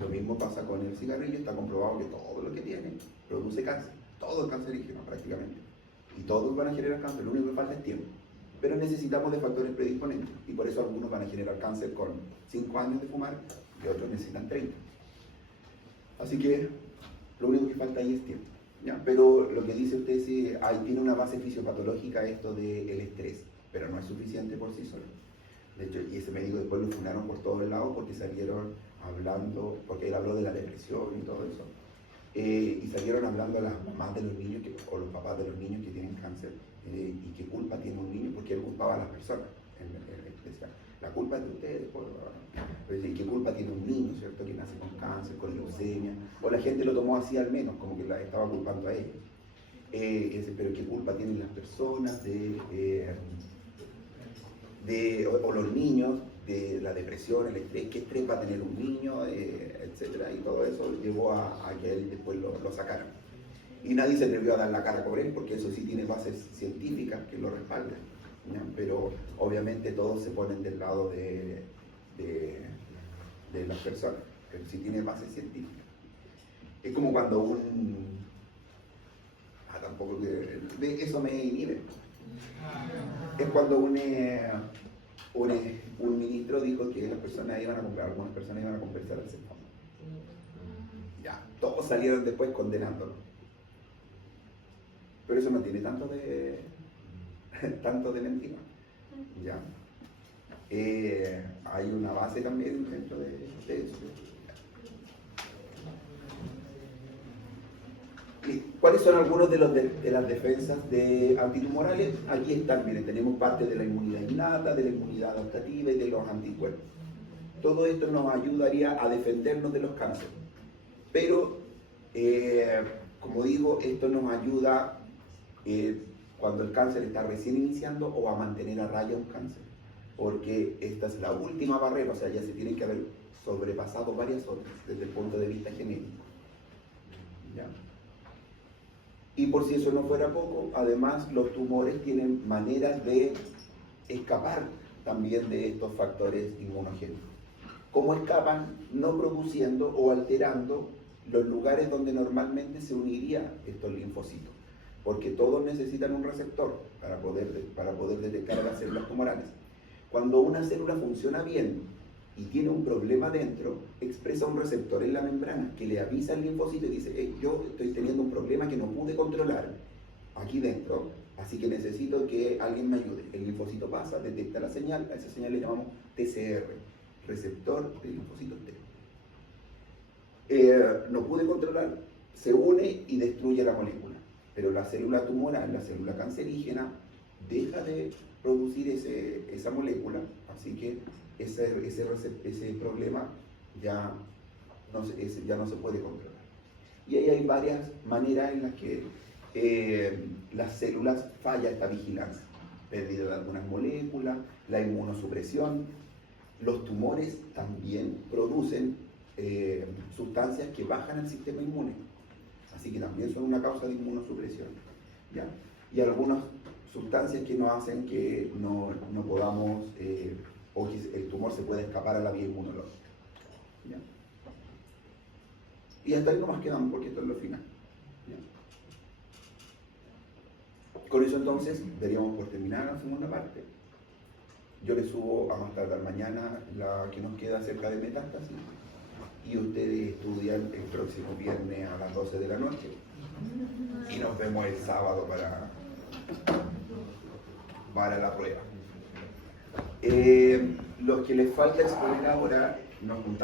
Lo mismo pasa con el cigarrillo, está comprobado que todo lo que tiene produce cáncer, todo es cancerígeno prácticamente. Y todos van a generar cáncer, lo único que falta es tiempo. Pero necesitamos de factores predisponentes, y por eso algunos van a generar cáncer con 5 años de fumar y otros necesitan 30. Así que lo único que falta ahí es tiempo, ¿ya? Pero lo que dice usted, sí, tiene una base fisiopatológica esto del estrés, pero no es suficiente por sí solo. De hecho, y ese médico después lo funaron por todos lados porque salieron hablando, porque él habló de la depresión y todo eso. Y salieron hablando a las mamás de los niños o los papás de los niños que tienen cáncer, y qué culpa tiene un niño, porque él culpaba a las personas. Él decía, la culpa es de ustedes, y qué culpa tiene un niño, ¿cierto?, que nace con cáncer, con leucemia, o la gente lo tomó así al menos, como que la estaba culpando a ellos. Pero qué culpa tienen las personas o los niños de la depresión, el estrés, qué estrés va a tener un niño, etcétera, y todo eso llevó a que él después lo sacaran. Y nadie se atrevió a dar la cara por él, porque eso sí tiene bases científicas que lo respaldan, ¿ya? Pero obviamente todos se ponen del lado de las personas, pero sí tiene bases científicas. Es como cuando tampoco eso me inhibe. Es cuando un ministro dijo que algunas personas iban a compensar el CEPAM. Ya, todos salieron después condenándolo. Pero eso no tiene tanto de mentira. Ya. Hay una base también dentro de eso. ¿Cuáles son algunos de las defensas antitumorales? Aquí están, miren, tenemos parte de la inmunidad innata, de la inmunidad adaptativa y de los anticuerpos. Todo esto nos ayudaría a defendernos de los cánceres. Pero, como digo, esto nos ayuda cuando el cáncer está recién iniciando o a mantener a raya un cáncer. Porque esta es la última barrera, o sea, ya se tienen que haber sobrepasado varias otras desde el punto de vista genético. ¿Ya? Y por si eso no fuera poco, además los tumores tienen maneras de escapar también de estos factores inmunogénicos. ¿Cómo escapan? No produciendo o alterando los lugares donde normalmente se unirían estos linfocitos. porque todos necesitan un receptor para poder detectar las células tumorales. Cuando una célula funciona bien y tiene un problema dentro, expresa un receptor en la membrana que le avisa al linfocito y dice: hey, yo estoy teniendo un problema que no pude controlar aquí dentro, así que necesito que alguien me ayude. El linfocito pasa, detecta la señal, a esa señal le llamamos TCR, receptor del linfocito T. No pude controlar, se une y destruye la molécula, pero la célula tumoral, la célula cancerígena, deja de producir esa molécula, así que ese problema ya no se puede controlar. Y ahí hay varias maneras en las que las células falla esta vigilancia: pérdida de algunas moléculas, la inmunosupresión. Los tumores también producen sustancias que bajan el sistema inmune, así que también son una causa de inmunosupresión, ¿ya? Y algunas sustancias que nos hacen que no podamos, o que el tumor se pueda escapar a la vía inmunológica, ¿ya? Y hasta ahí nomás quedamos, porque esto es lo final, ¿ya? Con eso entonces daríamos por terminar la segunda parte. Yo les subo a más tardar mañana la que nos queda acerca de metástasis, y ustedes estudian el próximo viernes a las 12 de la noche, y nos vemos el sábado para la prueba. Los que les falta exponer ahora, nos juntamos